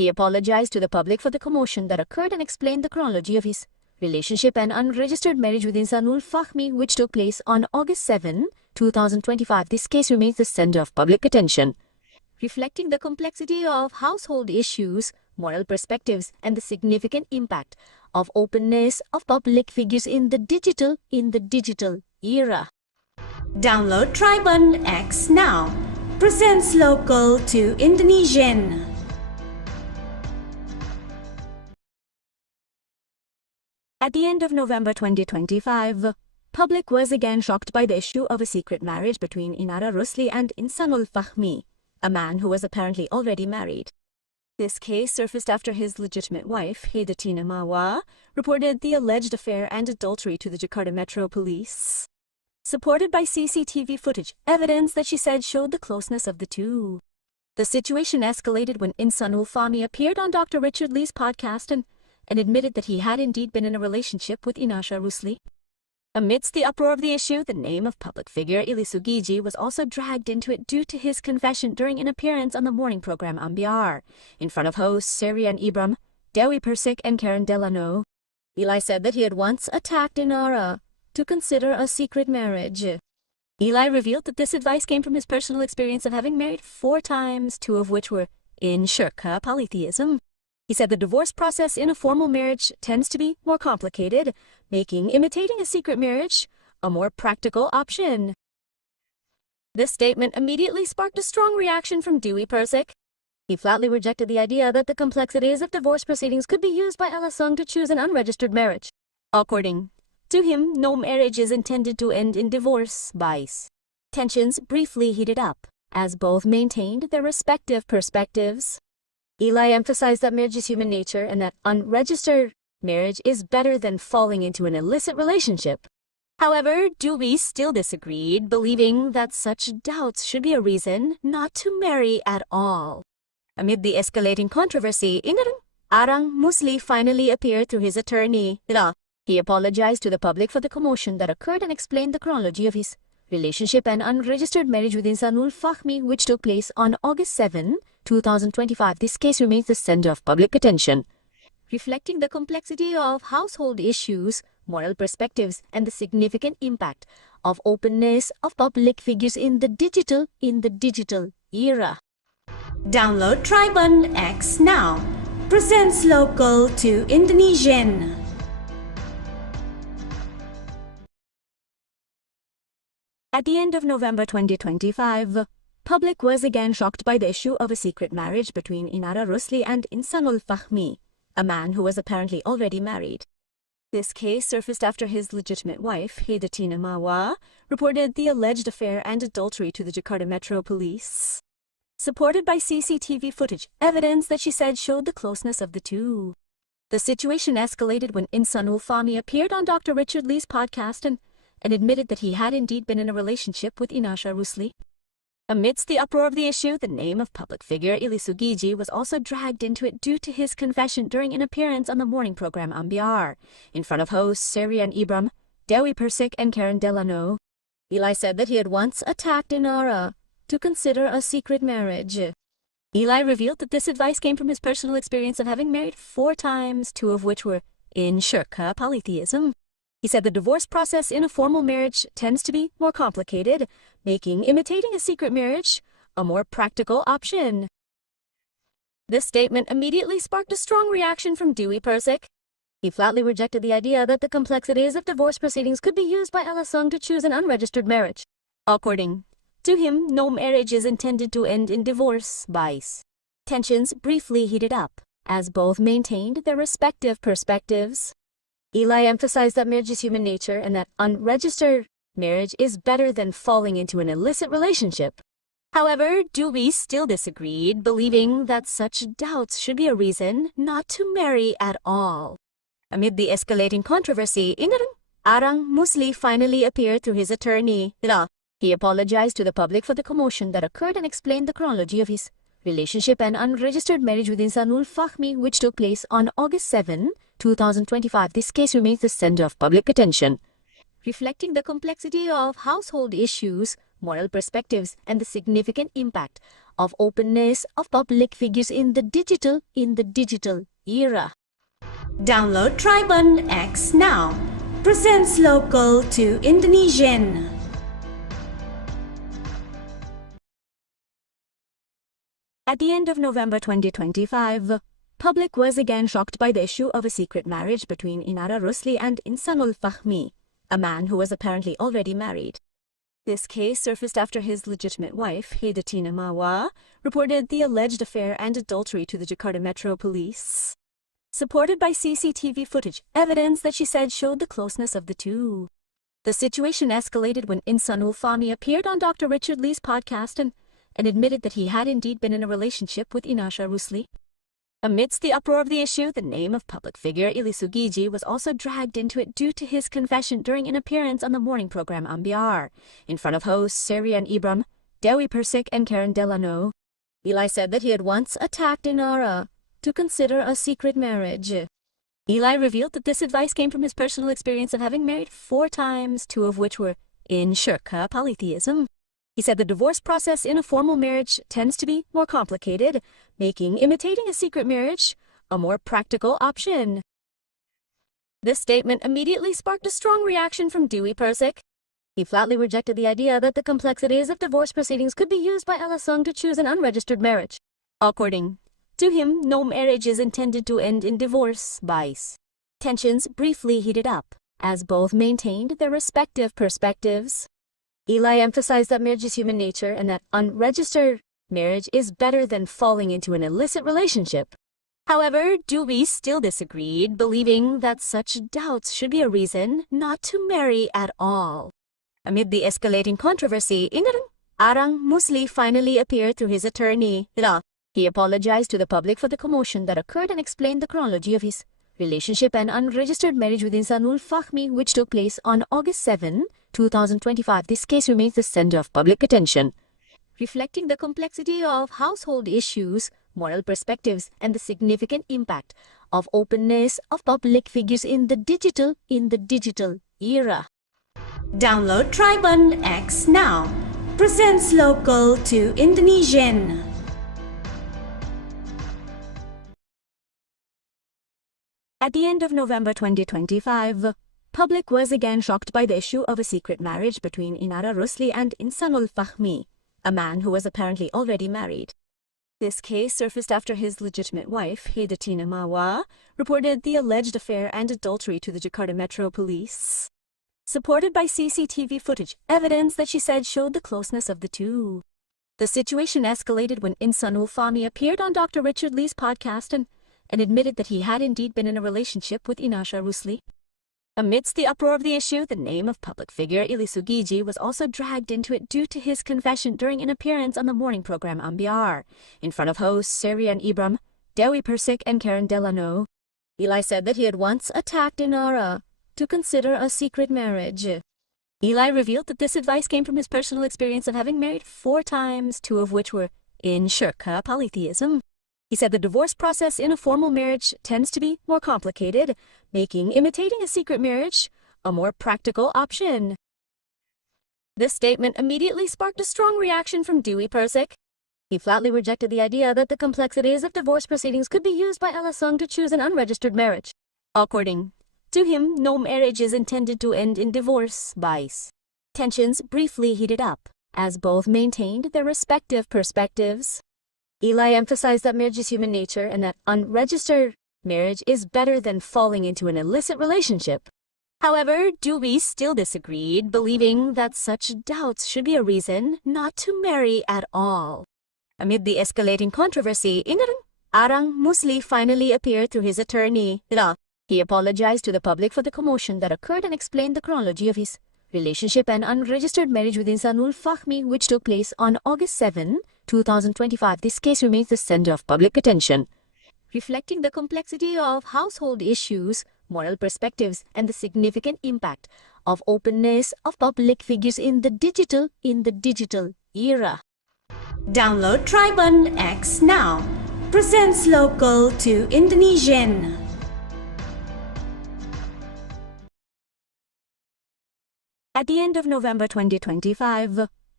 He apologized to the public for the commotion that occurred and explained the chronology of his relationship and unregistered marriage with Insanul Fahmi, which took place on August 7, 2025. This case remains the center of public attention, reflecting the complexity of household issues, moral perspectives, and the significant impact of openness of public figures in the digital era. Download Tribun X now. Presents local to Indonesian. At the end of November 2025, public was again shocked by the issue of a secret marriage between Inara Rusli and Insanul Fahmi, a man who was apparently already married. This case surfaced after his legitimate wife, Wardatina Mawa, reported the alleged affair and adultery to the Jakarta Metro Police, supported by CCTV footage, evidence that she said showed the closeness of the two. The situation escalated when Insanul Fahmi appeared on Dr. Richard Lee's podcast and admitted that he had indeed been in a relationship with Inara Rusli. Amidst the uproar of the issue, the name of public figure Elly Sugigi was also dragged into it due to his confession during an appearance on the morning program Ambyar, in front of hosts Seri and Ibram, Dewi Perssik and Delano. Elly said that he had once attacked Inara to consider a secret marriage. Elly revealed that this advice came from his personal experience of having married 4 times, 2 of which were in shirka polytheism. He said the divorce process in a formal marriage tends to be more complicated, making imitating a secret marriage a more practical option. This statement immediately sparked a strong reaction from Dewi Perssik. He flatly rejected the idea that the complexities of divorce proceedings could be used by Alasung to choose an unregistered marriage. According to him, no marriage is intended to end in divorce. Tensions briefly heated up, as both maintained their respective perspectives. Elly emphasized that marriage is human nature and that unregistered marriage is better than falling into an illicit relationship. However, Dewi still disagreed, believing that such doubts should be a reason not to marry at all. Amid the escalating controversy, Inara Rusli finally appeared through his attorney. He apologized to the public for the commotion that occurred and explained the chronology of his relationship and unregistered marriage with Insanul Fahmi, which took place on August 7, 2025. This case remains the center of public attention, reflecting the complexity of household issues, moral perspectives, and the significant impact of openness of public figures in the digital era. Download Tribun X now. Presents local to Indonesian. At the end of November 2025, public was again shocked by the issue of a secret marriage between Inara Rusli and Insanul Fahmi, a man who was apparently already married. This case surfaced after his legitimate wife, Wardatina Mawa, reported the alleged affair and adultery to the Jakarta Metro Police, supported by CCTV footage, evidence that she said showed the closeness of the two. The situation escalated when Insanul Fahmi appeared on Dr. Richard Lee's podcast and admitted that he had indeed been in a relationship with Inara Rusli. Amidst the uproar of the issue, the name of public figure Elly Sugigi was also dragged into it due to his confession during an appearance on the morning program Ambyar, in front of hosts Seri and Ibram, Dewi Perssik and Delano. Elly said that he had once attacked Inara to consider a secret marriage. Elly revealed that this advice came from his personal experience of having married 4 times, 2 of which were in shirka polytheism. He said the divorce process in a formal marriage tends to be more complicated, making imitating a secret marriage a more practical option. This statement immediately sparked a strong reaction from Dewi Perssik. He flatly rejected the idea that the complexities of divorce proceedings could be used by Alasung to choose an unregistered marriage. According to him, no marriage is intended to end in divorce. Tensions briefly heated up, as both maintained their respective perspectives. Elly emphasized that marriage is human nature and that unregistered marriage is better than falling into an illicit relationship. However, Dewi still disagreed, believing that such doubts should be a reason not to marry at all. Amid the escalating controversy, Inara Rusli finally appeared through his attorney. He apologized to the public for the commotion that occurred and explained the chronology of his relationship and unregistered marriage with Insanul Fahmi, which took place on August 7, 2025. This case remains the center of public attention, reflecting the complexity of household issues, moral perspectives, and the significant impact of openness of public figures in the digital era. Download Tribun X now. Presents local to Indonesian. At the end of November 2025, public was again shocked by the issue of a secret marriage between Inara Rusli and Insanul Fahmi, a man who was apparently already married. This case surfaced after his legitimate wife, Wardatina Mawa, reported the alleged affair and adultery to the Jakarta Metro Police, supported by CCTV footage, evidence that she said showed the closeness of the two. The situation escalated when Insanul Fahmi appeared on Dr. Richard Lee's podcast and admitted that he had indeed been in a relationship with Inara Rusli. Amidst the uproar of the issue, the name of public figure Elly Sugigi was also dragged into it due to his confession during an appearance on the morning program Ambyar, in front of hosts Siri and Ibrahim, Dewi Perssik and Delano. Elly said that he had once attacked Inara to consider a secret marriage. Elly revealed that this advice came from his personal experience of having married 4 times, 2 of which were in shirka polytheism. He said the divorce process in a formal marriage tends to be more complicated, making imitating a secret marriage a more practical option. This statement immediately sparked a strong reaction from Dewi Perssik. He flatly rejected the idea that the complexities of divorce proceedings could be used by Alasung to choose an unregistered marriage. According to him, no marriage is intended to end in divorce. Tensions briefly heated up, as both maintained their respective perspectives. Elly emphasized that marriage is human nature and that unregistered marriage is better than falling into an illicit relationship. However, Dewi still disagreed, believing that such doubts should be a reason not to marry at all. Amid the escalating controversy, Inara Rusli finally appeared through his attorney. He apologized to the public for the commotion that occurred and explained the chronology of his relationship and unregistered marriage with Insanul Fahmi, which took place on August 7, 2025. This case remains the center of public attention, reflecting the complexity of household issues, moral perspectives, and the significant impact of openness of public figures in the digital era. Download Tribun X now. Presents local to Indonesian. At the end of November 2025, public was again shocked by the issue of a secret marriage between Inara Rusli and Insanul Fahmi, a man who was apparently already married. This case surfaced after his legitimate wife, Wardatina Mawa, reported the alleged affair and adultery to the Jakarta Metro Police, supported by CCTV footage, evidence that she said showed the closeness of the two. The situation escalated when Insanul Fahmi appeared on Dr. Richard Lee's podcast and admitted that he had indeed been in a relationship with Inara Rusli. Amidst the uproar of the issue, the name of public figure Elly Sugigi was also dragged into it due to his confession during an appearance on the morning program Ambyar, in front of hosts Siri and Ibrahim, Dewi Perssik and Delano. Elly said that he had once attacked Inara to consider a secret marriage. Elly revealed that this advice came from his personal experience of having married 4 times, 2 of which were in shirka polytheism. He said the divorce process in a formal marriage tends to be more complicated, making imitating a secret marriage a more practical option. This statement immediately sparked a strong reaction from Dewi Perssik. He flatly rejected the idea that the complexities of divorce proceedings could be used by Alasung to choose an unregistered marriage. According to him, no marriage is intended to end in divorce. Tensions briefly heated up, as both maintained their respective perspectives. Elly emphasized that marriage is human nature and that unregistered marriage is better than falling into an illicit relationship. However, Dewi still disagreed, believing that such doubts should be a reason not to marry at all. Amid the escalating controversy, Inara Rusli finally appeared through his attorney. He apologized to the public for the commotion that occurred and explained the chronology of his relationship and unregistered marriage with Insanul Fahmi, which took place on August 7, 2025. This case remains the center of public attention, reflecting the complexity of household issues, moral perspectives, and the significant impact of openness of public figures in the digital era. Download Tribun X now. Presents local to Indonesian. At the end of November 2025,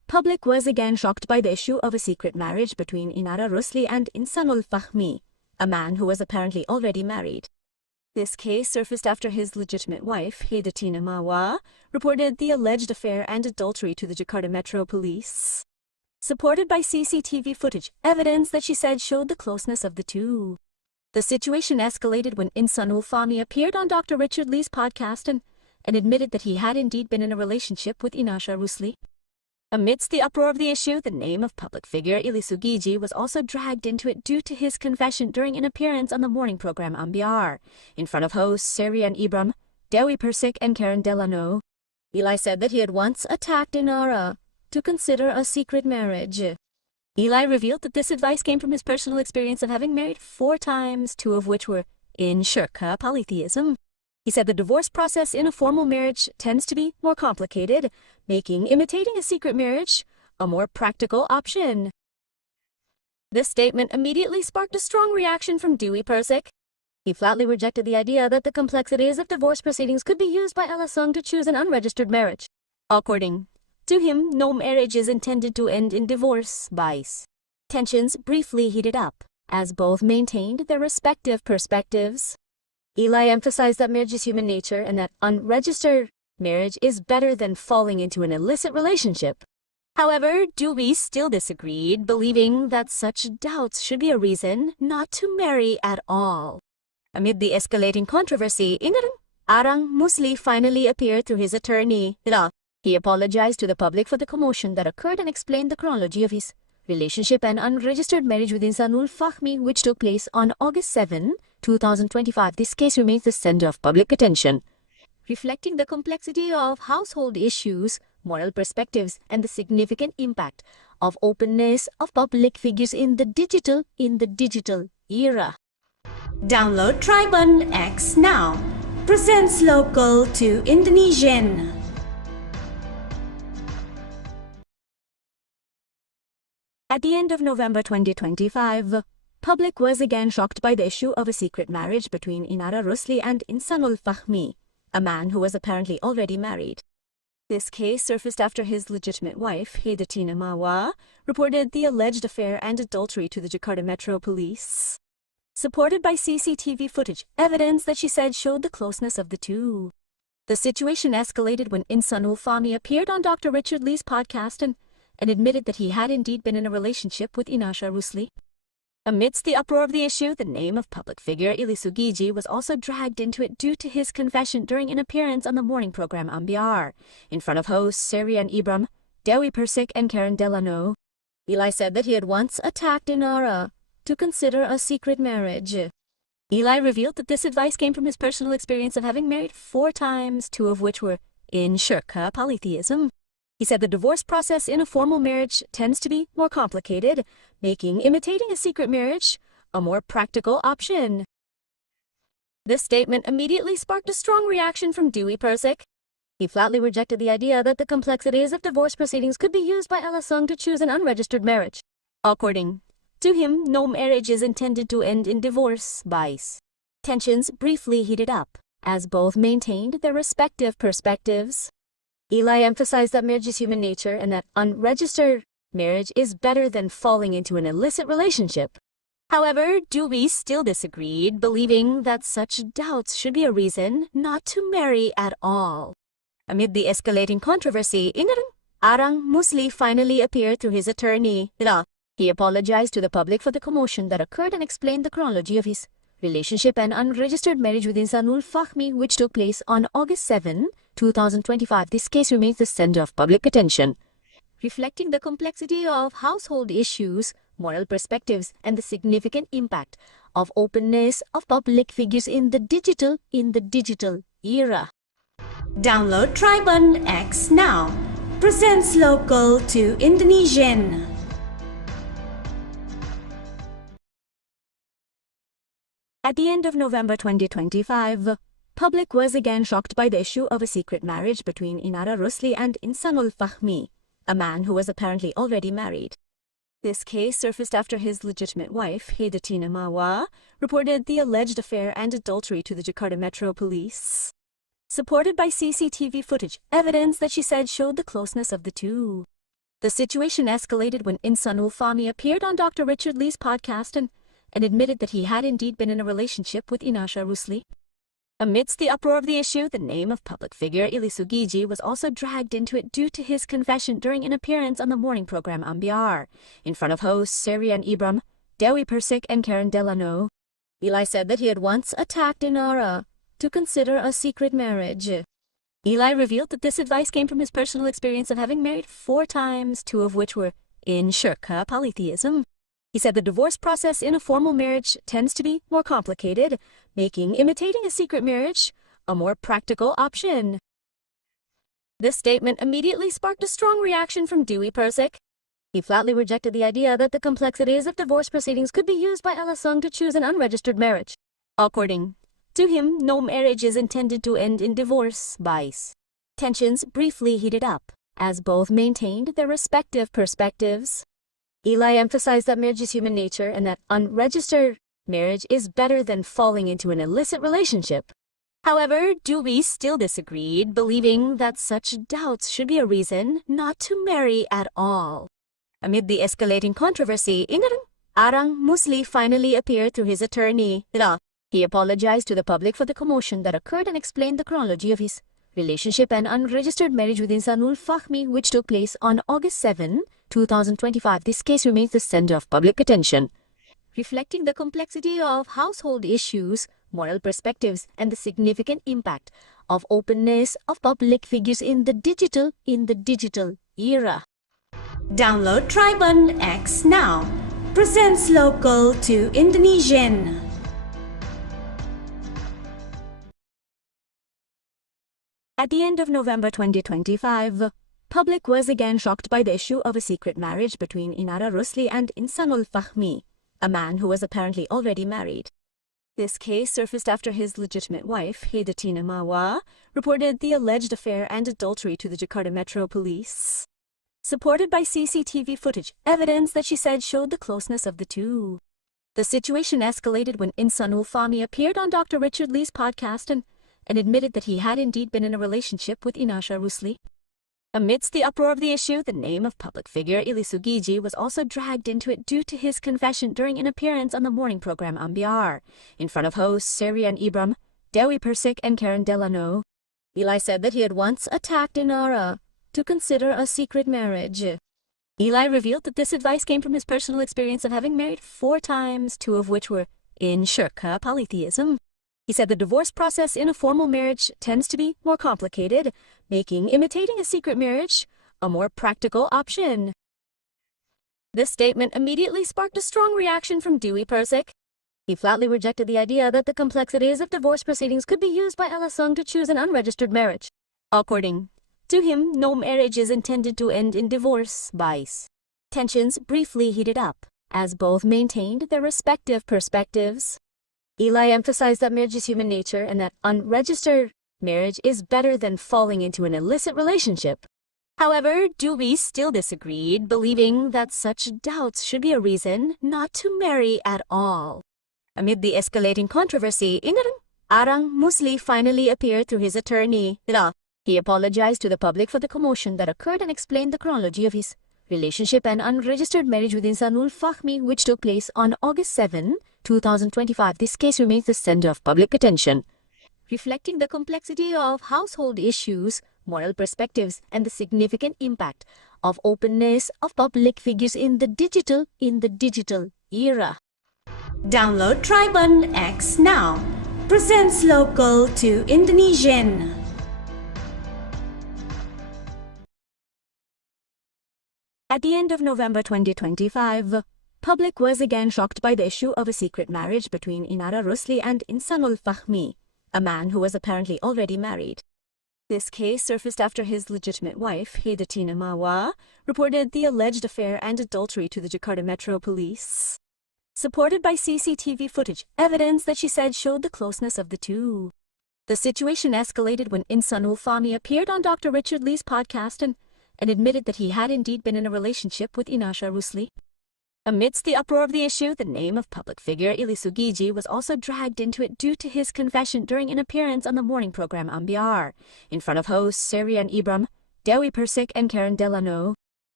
public was again shocked by the issue of a secret marriage between Inara Rusli and Insanul Fahmi, a man who was apparently already married. This case surfaced after his legitimate wife, Wardatina Mawa, reported the alleged affair and adultery to the Jakarta Metro Police, supported by CCTV footage, evidence that she said showed the closeness of the two. The situation escalated when Insanul Fahmi appeared on Dr. Richard Lee's podcast and admitted that he had indeed been in a relationship with Inara Rusli. Amidst the uproar of the issue, the name of public figure Elly Sugigi was also dragged into it due to his confession during an appearance on the morning program Ambyar, in front of hosts Siri and Ibrahim, Dewi Perssik and Karen. Elly said that he had once attacked Inara to consider a secret marriage. Elly revealed that this advice came from his personal experience of having married 4 times, 2 of which were in shirka, polytheism. He said the divorce process in a formal marriage tends to be more complicated, making imitating a secret marriage a more practical option. This statement immediately sparked a strong reaction from Dewi Perssik. He flatly rejected the idea that the complexities of divorce proceedings could be used by Alasung to choose an unregistered marriage. According to him, no marriage is intended to end in divorce. Tensions briefly heated up, as both maintained their respective perspectives. Elly emphasized that marriage is human nature and that unregistered marriage is better than falling into an illicit relationship. However, Dewi still disagreed, believing that such doubts should be a reason not to marry at all. Amid the escalating controversy, Inara Rusli finally appeared through his attorney. He apologized to the public for the commotion that occurred and explained the chronology of his relationship and unregistered marriage with Insanul Fahmi, which took place on August 7, 2025. This case remains the center of public attention, reflecting the complexity of household issues, moral perspectives, and the significant impact of openness of public figures in the digital era. Download Tribun X now. Presents local to Indonesian. At the end of November 2025, public was again shocked by the issue of a secret marriage between Inara Rusli and Insanul Fahmi, a man who was apparently already married. This case surfaced after his legitimate wife, Wardatina Mawa, reported the alleged affair and adultery to the Jakarta Metro Police, supported by CCTV footage, evidence that she said showed the closeness of the two. The situation escalated when Insanul Fahmi appeared on Dr. Richard Lee's podcast and admitted that he had indeed been in a relationship with Inara Rusli. Amidst the uproar of the issue, the name of public figure Elly Sugigi was also dragged into it due to his confession during an appearance on the morning program Ambyar, in front of hosts Siri and Ibrahim, Dewi Perssik and Karen. Elly said that he had once attacked Inara to consider a secret marriage. Elly revealed that this advice came from his personal experience of having married 4 times, 2 of which were in shirka, polytheism. He said the divorce process in a formal marriage tends to be more complicated, making imitating a secret marriage a more practical option. This statement immediately sparked a strong reaction from Dewi Perssik. He flatly rejected the idea that the complexities of divorce proceedings could be used by Alasung to choose an unregistered marriage. According to him, no marriage is intended to end in divorce. Tensions briefly heated up, as both maintained their respective perspectives. Elly emphasized that marriage is human nature and that unregistered marriage is better than falling into an illicit relationship. However, Dewi still disagreed, believing that such doubts should be a reason not to marry at all. Amid the escalating controversy, Inara Rusli finally appeared through his attorney. He apologized to the public for the commotion that occurred and explained the chronology of his relationship and unregistered marriage with Insanul Fahmi, which took place on August 7, 2025. This case remains the center of public attention, reflecting the complexity of household issues, moral perspectives, and the significant impact of openness of public figures in the digital era. Download Tribun X now. Presents local to Indonesian. At the end of November 2025, public was again shocked by the issue of a secret marriage between Inara Rusli and Insanul Fahmi, a man who was apparently already married. This case surfaced after his legitimate wife, Wardatina Mawa, reported the alleged affair and adultery to the Jakarta Metro Police, supported by CCTV footage, evidence that she said showed the closeness of the two. The situation escalated when Insanul Fahmi appeared on Dr. Richard Lee's podcast and admitted that he had indeed been in a relationship with Inara Rusli. Amidst the uproar of the issue, the name of public figure Elly Sugigi was also dragged into it due to his confession during an appearance on the morning program Ambyar, in front of hosts Sarankan, Imbas, Dewi Perssik and Delano. Elly said that he had once attacked Inara to consider a secret marriage. Elly revealed that this advice came from his personal experience of having married 4 times, 2 of which were in shirka, polytheism. He said the divorce process in a formal marriage tends to be more complicated, making imitating a secret marriage a more practical option. This statement immediately sparked a strong reaction from Dewi Perssik. He flatly rejected the idea that the complexities of divorce proceedings could be used by Elly Sugigi to choose an unregistered marriage. According to him, no marriage is intended to end in divorce. Tensions briefly heated up, as both maintained their respective perspectives. Elly emphasized that marriage is human nature and that unregistered marriage is better than falling into an illicit relationship. However, Dewi still disagreed, believing that such doubts should be a reason not to marry at all. Amid the escalating controversy, Inara Rusli finally appeared through his attorney. He apologized to the public for the commotion that occurred and explained the chronology of his relationship and unregistered marriage with Insanul Fahmi, which took place on August 7, 2025. This case remains the center of public attention, reflecting the complexity of household issues, moral perspectives, and the significant impact of openness of public figures in the digital era. Download Tribun X now. Presents local to Indonesian. At the end of November 2025, public was again shocked by the issue of a secret marriage between Inara Rusli and Insanul Fahmi, a man who was apparently already married. This case surfaced after his legitimate wife, Wardatina Mawa, reported the alleged affair and adultery to the Jakarta Metro Police, supported by CCTV footage, evidence that she said showed the closeness of the two. The situation escalated when Insanul Fahmi appeared on Dr. Richard Lee's podcast and admitted that he had indeed been in a relationship with Inara Rusli. Amidst the uproar of the issue, the name of public figure Elly Sugigi was also dragged into it due to his confession during an appearance on the morning program Ambyar, in front of hosts Sarankan, Imbas, Dewi Perssik and Delano. Elly said that he had once attacked Inara to consider a secret marriage. Elly revealed that this advice came from his personal experience of having married 4 times, 2 of which were in shirka, polytheism. He said the divorce process in a formal marriage tends to be more complicated, making imitating a secret marriage a more practical option. This statement immediately sparked a strong reaction from Dewi Perssik. He flatly rejected the idea that the complexities of divorce proceedings could be used by Elly Sugigi to choose an unregistered marriage. According to him, no marriage is intended to end in divorce. Tensions briefly heated up, as both maintained their respective perspectives. Elly emphasized that marriage is human nature and that unregistered marriage is better than falling into an illicit relationship. However, Dewi still disagreed, believing that such doubts should be a reason not to marry at all. Amid the escalating controversy, Inara Rusli finally appeared through his attorney. He apologized to the public for the commotion that occurred and explained the chronology of his relationship and unregistered marriage with Insanul Fahmi, which took place on August 7, 2025. This case remains the center of public attention, reflecting the complexity of household issues, moral perspectives, and the significant impact of openness of public figures in the digital era. Download Tribun X now. Presents local to Indonesian. At the end of November 2025, public was again shocked by the issue of a secret marriage between Inara Rusli and Insanul Fahmi, a man who was apparently already married. This case surfaced after his legitimate wife, Wardatina Mawa, reported the alleged affair and adultery to the Jakarta Metro Police, supported by CCTV footage, evidence that she said showed the closeness of the two. The situation escalated when Insanul Fahmi appeared on Dr. Richard Lee's podcast and admitted that he had indeed been in a relationship with Inara Rusli. Amidst the uproar of the issue, the name of public figure Elly Sugigi was also dragged into it due to his confession during an appearance on the morning program Ambyar, in front of hosts Sarankan, Imbas, Dewi Perssik and Delano.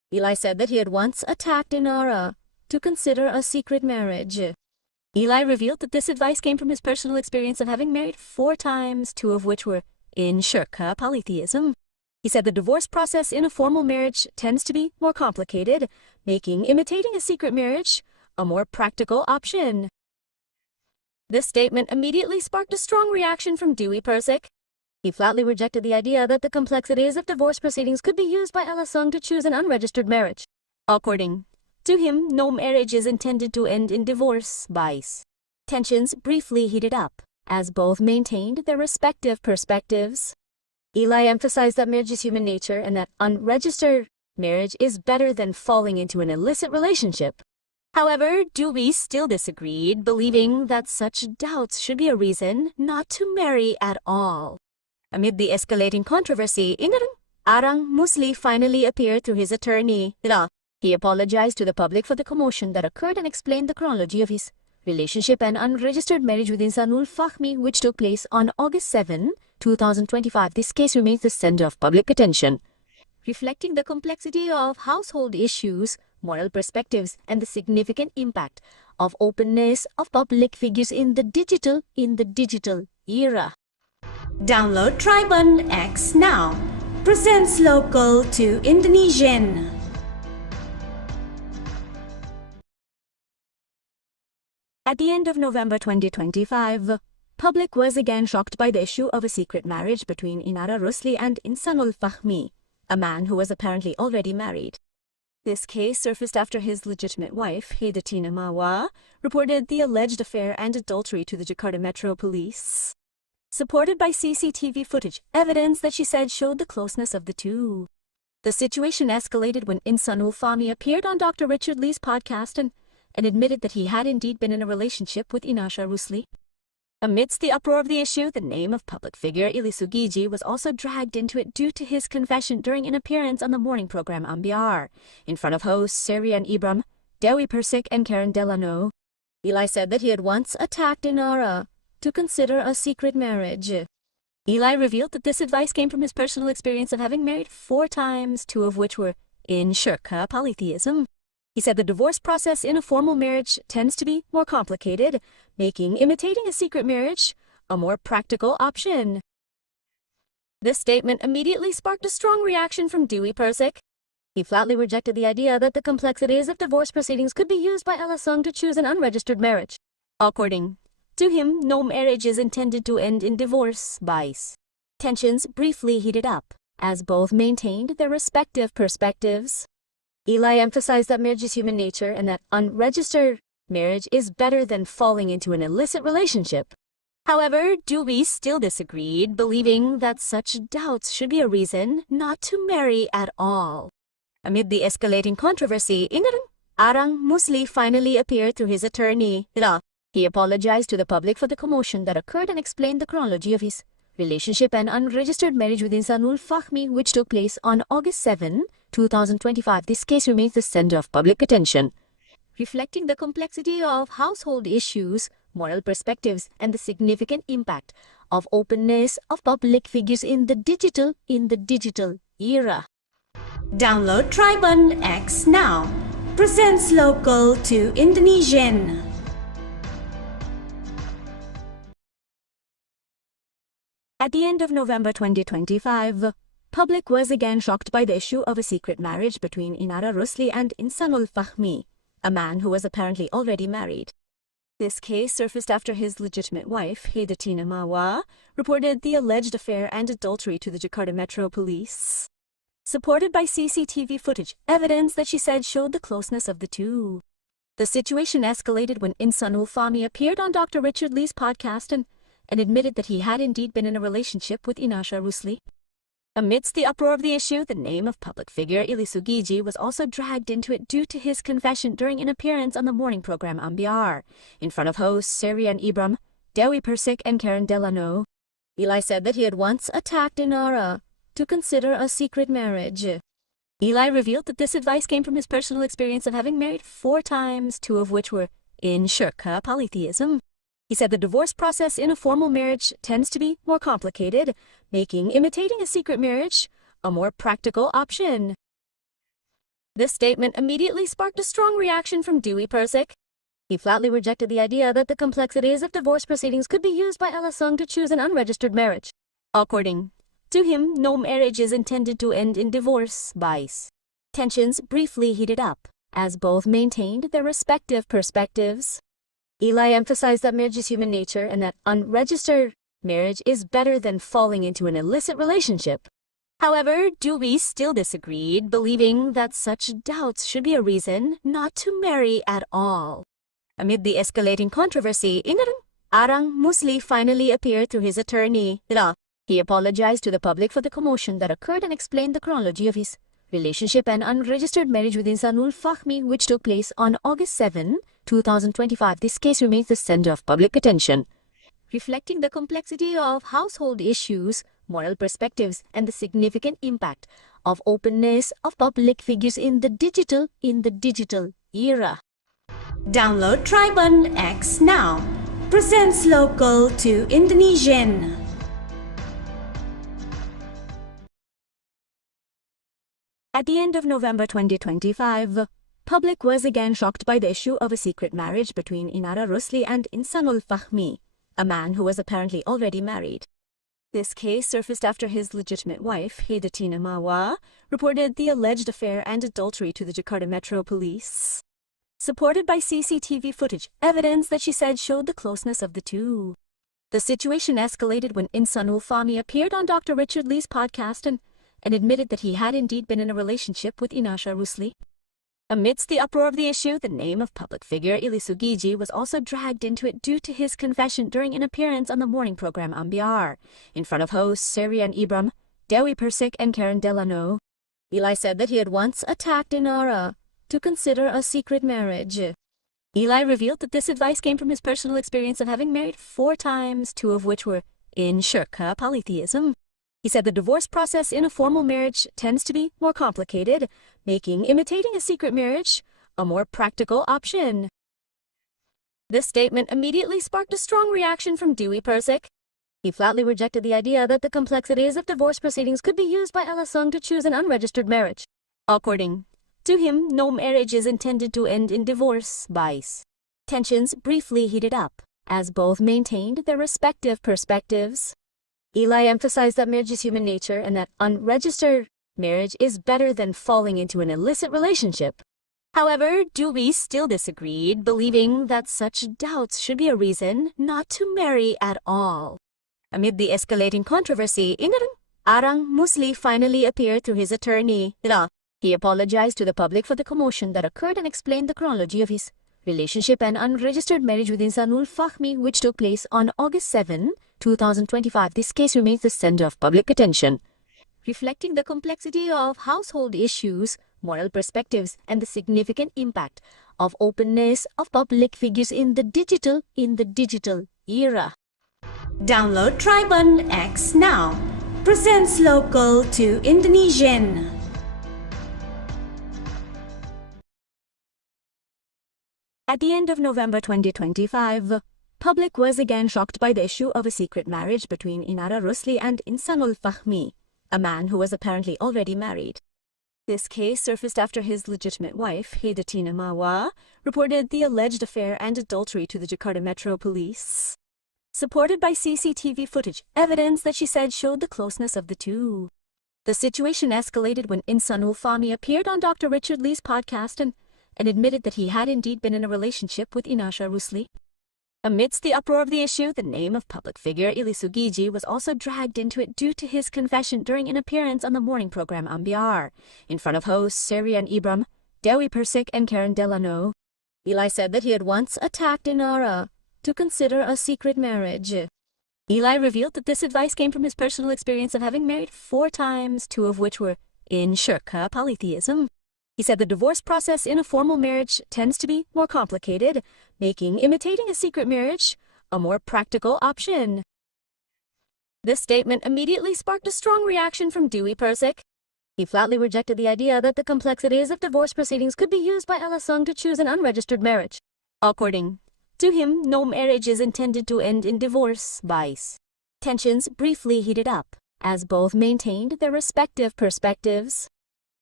Elly said that he had once attacked Inara to consider a secret marriage. Elly revealed that this advice came from his personal experience of having married 4 times, 2 of which were in shirka polytheism. He said the divorce process in a formal marriage tends to be more complicated, making imitating a secret marriage a more practical option. This statement immediately sparked a strong reaction from Dewi Perssik. He flatly rejected the idea that the complexities of divorce proceedings could be used by Elly to choose an unregistered marriage. According to him, no marriage is intended to end in divorce. Tensions briefly heated up, as both maintained their respective perspectives. Elly emphasized that marriage is human nature and that unregistered marriage is better than falling into an illicit relationship. However, Dewi still disagreed, believing that such doubts should be a reason not to marry at all. Amid the escalating controversy, Inara Rusli finally appeared through his attorney. He apologized to the public for the commotion that occurred and explained the chronology of his relationship and unregistered marriage with Insanul Fahmi, which took place on August 7, 2025. This case remains the center of public attention, reflecting the complexity of household issues, moral perspectives, and the significant impact of openness of public figures in the digital era. Download Tribun X now. Presents local to Indonesian. At the end of November 2025, public was again shocked by the issue of a secret marriage between Inara Rusli and Insanul Fahmi, a man who was apparently already married. This case surfaced after his legitimate wife, Wardatina Mawa, reported the alleged affair and adultery to the Jakarta Metro Police, supported by CCTV footage, evidence that she said showed the closeness of the two. The situation escalated when Insanul Fahmi appeared on Dr. Richard Lee's podcast and admitted that he had indeed been in a relationship with Inara Rusli. Amidst the uproar of the issue, the name of public figure Elly Sugigi was also dragged into it due to his confession during an appearance on the morning program Ambyar, in front of hosts Sarankan, Dewi Perssik, and Karen Delano. Elly said that he had once attacked Inara to consider a secret marriage. Elly revealed that this advice came from his personal experience of having married 4 times, 2 of which were in shirka polytheism. He said the divorce process in a formal marriage tends to be more complicated, making imitating a secret marriage a more practical option. This statement immediately sparked a strong reaction from Dewi Perssik. He flatly rejected the idea that the complexities of divorce proceedings could be used by Elly to choose an unregistered marriage. According to him, no marriage is intended to end in divorce. Tensions briefly heated up, as both maintained their respective perspectives. Elly emphasized that marriage is human nature and that unregistered marriage is better than falling into an illicit relationship. However, Dewi still disagreed, believing that such doubts should be a reason not to marry at all. Amid the escalating controversy, Inara Rusli finally appeared through his attorney. He apologized to the public for the commotion that occurred and explained the chronology of his relationship and unregistered marriage with Insanul Fahmi, which took place on August 7, 2025. This case remains the center of public attention, reflecting the complexity of household issues, moral perspectives, and the significant impact of openness of public figures in the digital era. Download Tribun X now. Presents local to Indonesian. At the end of November 2025, public was again shocked by the issue of a secret marriage between Inara Rusli and Insanul Fahmi, a man who was apparently already married. This case surfaced after his legitimate wife, Wardatina Mawa, reported the alleged affair and adultery to the Jakarta Metro Police, supported by CCTV footage, evidence that she said showed the closeness of the two. The situation escalated when Insanul Fahmi appeared on Dr. Richard Lee's podcast and admitted that he had indeed been in a relationship with Inara Rusli. Amidst the uproar of the issue, the name of public figure Elly Sugigi was also dragged into it due to his confession during an appearance on the morning program Ambyar, in front of hosts Sarankan, Dewi Perssik, and Karen Delano. Elly said that he had once attacked Inara to consider a secret marriage. Elly revealed that this advice came from his personal experience of having married 4 times, 2 of which were in shirka polytheism. He said the divorce process in a formal marriage tends to be more complicated, making imitating a secret marriage a more practical option. This statement immediately sparked a strong reaction from Dewi Perssik. He flatly rejected the idea that the complexities of divorce proceedings could be used by Elly Sugigi to choose an unregistered marriage. According to him, no marriage is intended to end in divorce. Tensions briefly heated up, as both maintained their respective perspectives. Elly emphasized that marriage is human nature and that unregistered marriage is better than falling into an illicit relationship. However, Dewi still disagreed, believing that such doubts should be a reason not to marry at all. Amid the escalating controversy, Inara Rusli finally appeared through his attorney. He apologized to the public for the commotion that occurred and explained the chronology of his relationship and unregistered marriage with Insanul Fahmi, which took place on August 7, 2025. This case remains the center of public attention, reflecting the complexity of household issues, moral perspectives, and the significant impact of openness of public figures in the digital era. Download Tribun X now. Presents local to Indonesian. At the end of November 2025, public was again shocked by the issue of a secret marriage between Inara Rusli and Insanul Fahmi, a man who was apparently already married. This case surfaced after his legitimate wife, Wardatina Mawa, reported the alleged affair and adultery to the Jakarta Metro Police, supported by CCTV footage, evidence that she said showed the closeness of the two. The situation escalated when Insanul Fahmi appeared on Dr. Richard Lee's podcast and admitted that he had indeed been in a relationship with Inara Rusli. Amidst the uproar of the issue, the name of public figure Elly Sugigi was also dragged into it due to his confession during an appearance on the morning program Ambyar, in front of hosts Seri and Ibram, Dewi Perssik and Delano. Elly said that he had once attacked Inara to consider a secret marriage. Elly revealed that this advice came from his personal experience of having married 4 times, 2 of which were in shirka polytheism. He said the divorce process in a formal marriage tends to be more complicated, making imitating a secret marriage a more practical option. This statement immediately sparked a strong reaction from Dewi Perssik. He flatly rejected the idea that the complexities of divorce proceedings could be used by Elly Sugigi to choose an unregistered marriage. According to him, no marriage is intended to end in divorce. Tensions briefly heated up, as both maintained their respective perspectives. Elly emphasized that marriage is human nature and that unregistered marriage is better than falling into an illicit relationship. However, Dewi still disagreed, believing that such doubts should be a reason not to marry at all. Amid the escalating controversy, Inara Rusli finally appeared through his attorney. He apologized to the public for the commotion that occurred and explained the chronology of his relationship and unregistered marriage with Insanul Fahmi, which took place on August 7, 2025. This case remains the center of public attention, reflecting the complexity of household issues, moral perspectives, and the significant impact of openness of public figures in the digital era. Download Tribun X now. Presents local to Indonesian. At the end of November 2025, public was again shocked by the issue of a secret marriage between Inara Rusli and Insanul Fahmi, a man who was apparently already married. This case surfaced after his legitimate wife, Wardatina Mawa, reported the alleged affair and adultery to the Jakarta Metro Police, supported by CCTV footage, evidence that she said showed the closeness of the two. The situation escalated when Insanul Fahmi appeared on Dr. Richard Lee's podcast and admitted that he had indeed been in a relationship with Inara Rusli. Amidst the uproar of the issue, the name of public figure Elly Sugigi was also dragged into it due to his confession during an appearance on the morning program Ambyar, in front of hosts Seri and Ibram, Dewi Perssik and Delano. Elly said that he had once attacked Inara to consider a secret marriage. Elly revealed that this advice came from his personal experience of having married 4 times, 2 of which were in shirka polytheism. He said the divorce process in a formal marriage tends to be more complicated, making imitating a secret marriage a more practical option. This statement immediately sparked a strong reaction from Dewi Perssik. He flatly rejected the idea that the complexities of divorce proceedings could be used by Elly Sugigi to choose an unregistered marriage. According to him, no marriage is intended to end in divorce. Tensions briefly heated up, as both maintained their respective perspectives,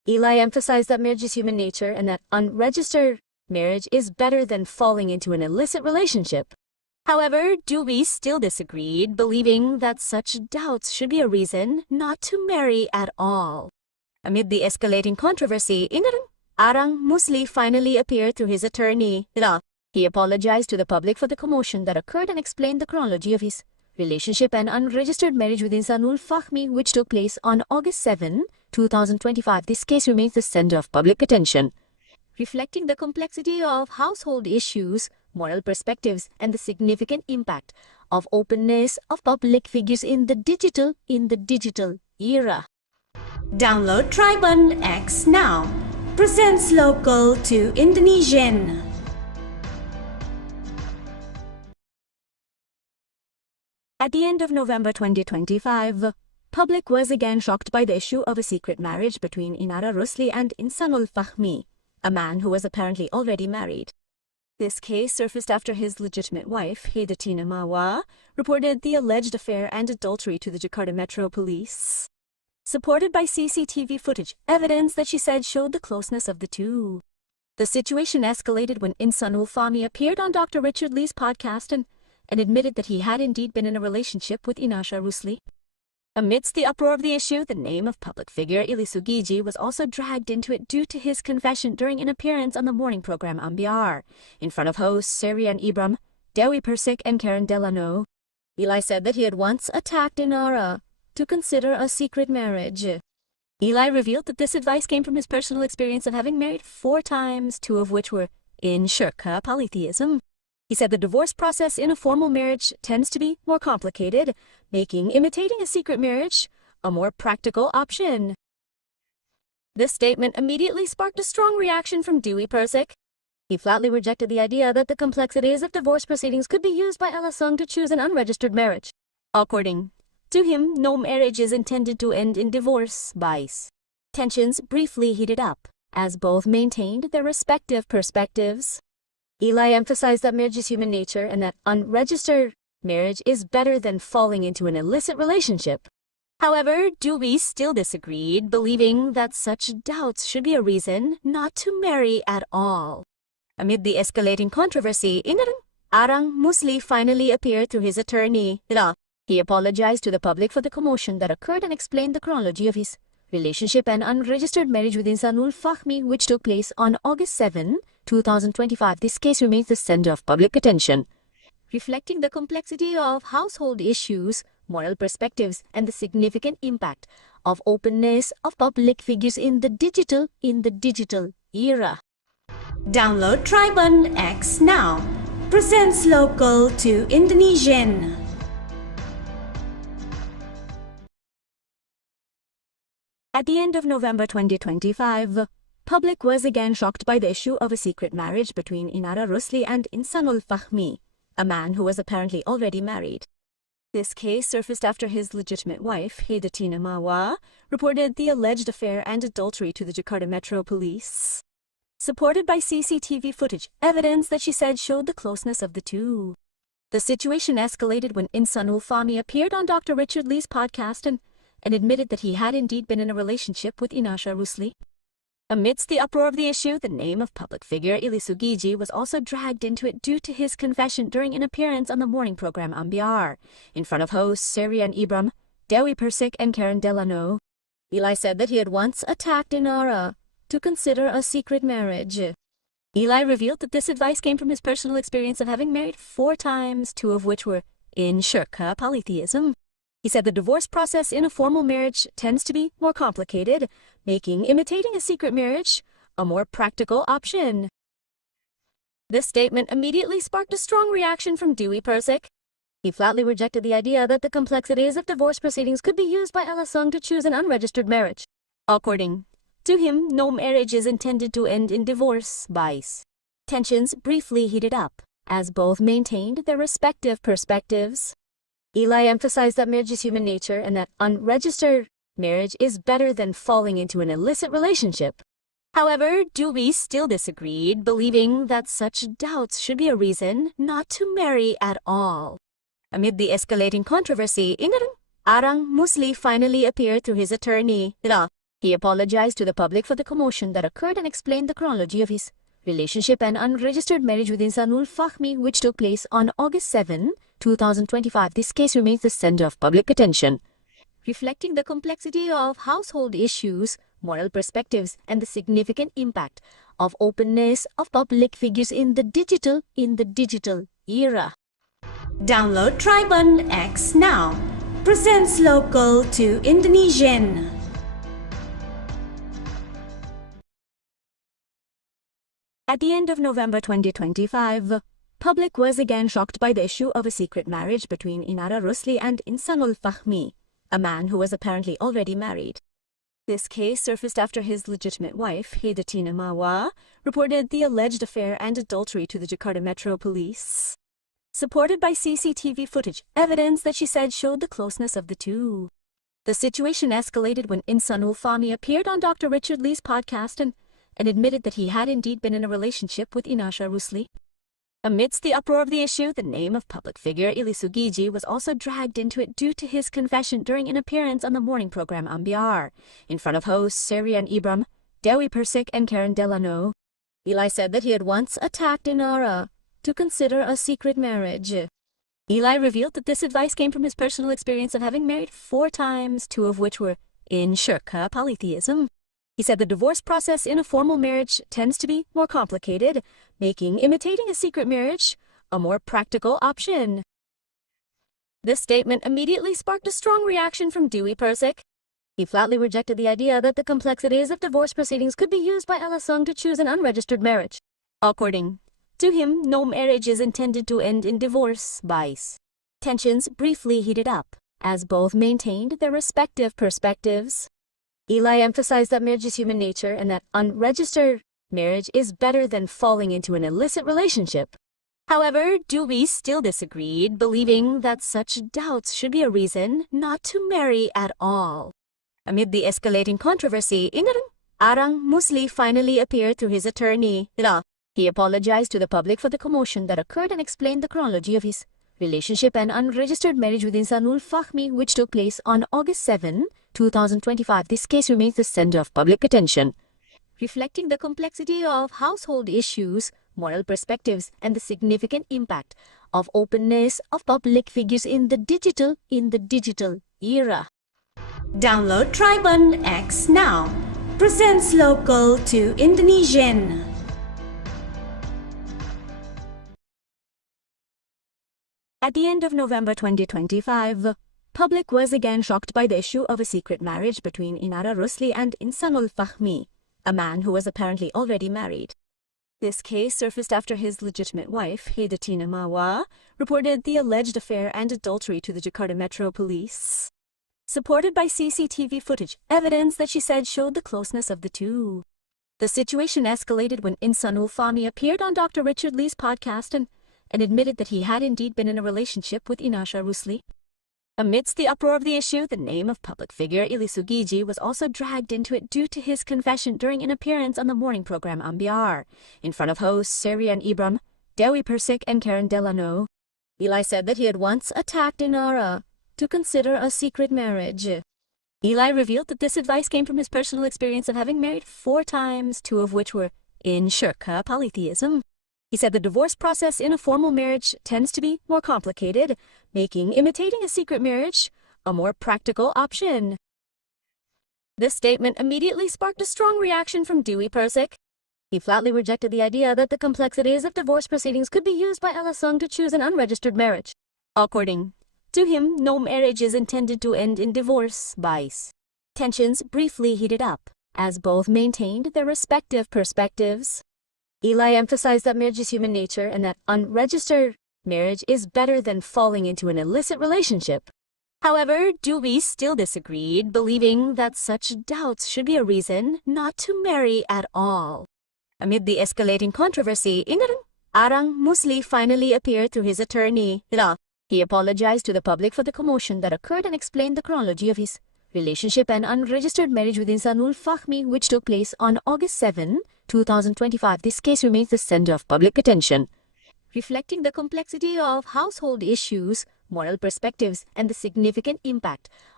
Elly emphasized that marriage is human nature and that unregistered marriage is better than falling into an illicit relationship. However, Dewi still disagreed, believing that such doubts should be a reason not to marry at all. Amid the escalating controversy, Inara Rusli finally appeared through his attorney. He apologized to the public for the commotion that occurred and explained the chronology of his relationship and unregistered marriage with Insanul Fahmi, which took place on August 7, 2025. This case remains the center of public attention, reflecting the complexity of household issues, moral perspectives, and the significant impact of openness of public figures in the digital era. Download Tribun X now. Presents local to Indonesian. At the end of November 2025, public was again shocked by the issue of a secret marriage between Inara Rusli and Insanul Fahmi, a man who was apparently already married. This case surfaced after his legitimate wife, Wardatina Mawa, reported the alleged affair and adultery to the Jakarta Metro Police, supported by CCTV footage, evidence that she said showed the closeness of the two. The situation escalated when Insanul Fahmi appeared on Dr. Richard Lee's podcast and admitted that he had indeed been in a relationship with Inara Rusli. Amidst the uproar of the issue, the name of public figure Elly Sugigi was also dragged into it due to his confession during an appearance on the morning program Ambyar, in front of hosts Seri and Ibram, Dewi Perssik and karena. Elly said that he had once attacked Inara to consider a secret marriage. Elly revealed that this advice came from his personal experience of having married 4 times, 2 of which were in shirka polytheism. He said the divorce process in a formal marriage tends to be more complicated, making imitating a secret marriage a more practical option. This statement immediately sparked a strong reaction from Dewi Perssik. He flatly rejected the idea that the complexities of divorce proceedings could be used by Alasung to choose an unregistered marriage. According to him, no marriage is intended to end in divorce. Tensions briefly heated up, as both maintained their respective perspectives. Elly emphasized that marriage is human nature and that unregistered marriage is better than falling into an illicit relationship. However, Dewi still disagreed, believing that such doubts should be a reason not to marry at all. Amid the escalating controversy, Inara Rusli finally appeared through his attorney. He apologized to the public for the commotion that occurred and explained the chronology of his relationship and unregistered marriage with Insanul Fahmi, which took place on August 7, 2025. This case remains the center of public attention, reflecting the complexity of household issues, moral perspectives, and the significant impact of openness of public figures in the digital era. Download Tribun X now. Presents local to Indonesian. At the end of November 2025, public was again shocked by the issue of a secret marriage between Inara Rusli and Insanul Fahmi, a man who was apparently already married. This case surfaced after his legitimate wife, Wardatina Mawa, reported the alleged affair and adultery to the Jakarta Metro Police, supported by CCTV footage, evidence that she said showed the closeness of the two. The situation escalated when Insanul Fahmi appeared on Dr. Richard Lee's podcast and admitted that he had indeed been in a relationship with Inara Rusli. Amidst the uproar of the issue, the name of public figure Elly Sugigi was also dragged into it due to his confession during an appearance on the morning program Ambyar, in front of hosts Seri and Ibram, Dewi Perssik and karena. Elly said that he had once attacked Inara to consider a secret marriage. Elly revealed that this advice came from his personal experience of having married 4 times, 2 of which were in shirka polytheism. He said the divorce process in a formal marriage tends to be more complicated, making imitating a secret marriage a more practical option. This statement immediately sparked a strong reaction from Dewi Perssik. He flatly rejected the idea that the complexities of divorce proceedings could be used by Alasung to choose an unregistered marriage. According to him, no marriage is intended to end in divorce. Tensions briefly heated up, as both maintained their respective perspectives. Elly emphasized that marriage is human nature and that unregistered marriage is better than falling into an illicit relationship. However, Dewi still disagreed, believing that such doubts should be a reason not to marry at all. Amid the escalating controversy, Inara Rusli finally appeared through his attorney. He apologized to the public for the commotion that occurred and explained the chronology of his relationship and unregistered marriage with Insanul Fahmi, which took place on August 7, 2025. This case remains the center of public attention, reflecting the complexity of household issues, moral perspectives, and the significant impact of openness of public figures in the digital era. Download Tribun X now. Presents local to Indonesian. At the end of November 2025, public was again shocked by the issue of a secret marriage between Inara Rusli and Insanul Fahmi, a man who was apparently already married. This case surfaced after his legitimate wife, Wardatina Mawa, reported the alleged affair and adultery to the Jakarta Metro Police, supported by CCTV footage, evidence that she said showed the closeness of the two. The situation escalated when Insanul Fahmi appeared on Dr. Richard Lee's podcast and admitted that he had indeed been in a relationship with Inara Rusli. Amidst the uproar of the issue, the name of public figure Elly Sugigi was also dragged into it due to his confession during an appearance on the morning program Ambyar, in front of hosts Seri and Ibram, Dewi Perssik and Karen Delano. Elly said that he had once attacked Inara to consider a secret marriage. Elly revealed that this advice came from his personal experience of having married 4 times, 2 of which were in shirka polytheism. He said the divorce process in a formal marriage tends to be more complicated, making imitating a secret marriage a more practical option. This statement immediately sparked a strong reaction from Dewi Perssik. He flatly rejected the idea that the complexities of divorce proceedings could be used by Alasung to choose an unregistered marriage. According to him, no marriage is intended to end in divorce. Tensions briefly heated up, as both maintained their respective perspectives. Elly emphasized that marriage is human nature and that unregistered marriage is better than falling into an illicit relationship. However, Dewi still disagreed, believing that such doubts should be a reason not to marry at all. Amid the escalating controversy, Inara Rusli finally appeared through his attorney. He apologized to the public for the commotion that occurred and explained the chronology of his relationship and unregistered marriage with Insanul Fahmi, which took place on August 7, 2025. This case remains the center of public attention, reflecting the complexity of household issues, moral perspectives, and the significant impact of openness of public figures in the digital era. Download Tribun X now. Presents local to Indonesian. At the end of November 2025, public was again shocked by the issue of a secret marriage between Inara Rusli and Insanul Fahmi, a man who was apparently already married. This case surfaced after his legitimate wife, Wardatina Mawa, reported the alleged affair and adultery to the Jakarta Metro Police, supported by CCTV footage, evidence that she said showed the closeness of the two. The situation escalated when Insanul Fahmi appeared on Dr. Richard Lee's podcast and admitted that he had indeed been in a relationship with Inara Rusli. Amidst the uproar of the issue, the name of public figure Elly Sugigi was also dragged into it due to his confession during an appearance on the morning program Ambyar, in front of hosts Seri and Ibram, Dewi Perssik and Karen Delano. Elly said that he had once attacked Inara to consider a secret marriage. Elly revealed that this advice came from his personal experience of having married 4 times, 2 of which were in shirka polytheism. He said the divorce process in a formal marriage tends to be more complicated, making imitating a secret marriage a more practical option. This statement immediately sparked a strong reaction from Dewi Perssik. He flatly rejected the idea that the complexities of divorce proceedings could be used by Alasung to choose an unregistered marriage. According to him, no marriage is intended to end in divorce. Tensions briefly heated up, as both maintained their respective perspectives. Elly emphasized that marriage is human nature and that unregistered marriage is better than falling into an illicit relationship. However, Dewi still disagreed, believing that such doubts should be a reason not to marry at all. Amid the escalating controversy, Inara Rusli finally appeared through his attorney. He apologized to the public for the commotion that occurred and explained the chronology of his relationship and unregistered marriage with Insanul Fahmi, which took place on August 7, 2025. This case remains the center of public attention, reflecting the complexity of household issues, moral perspectives, and the significant impact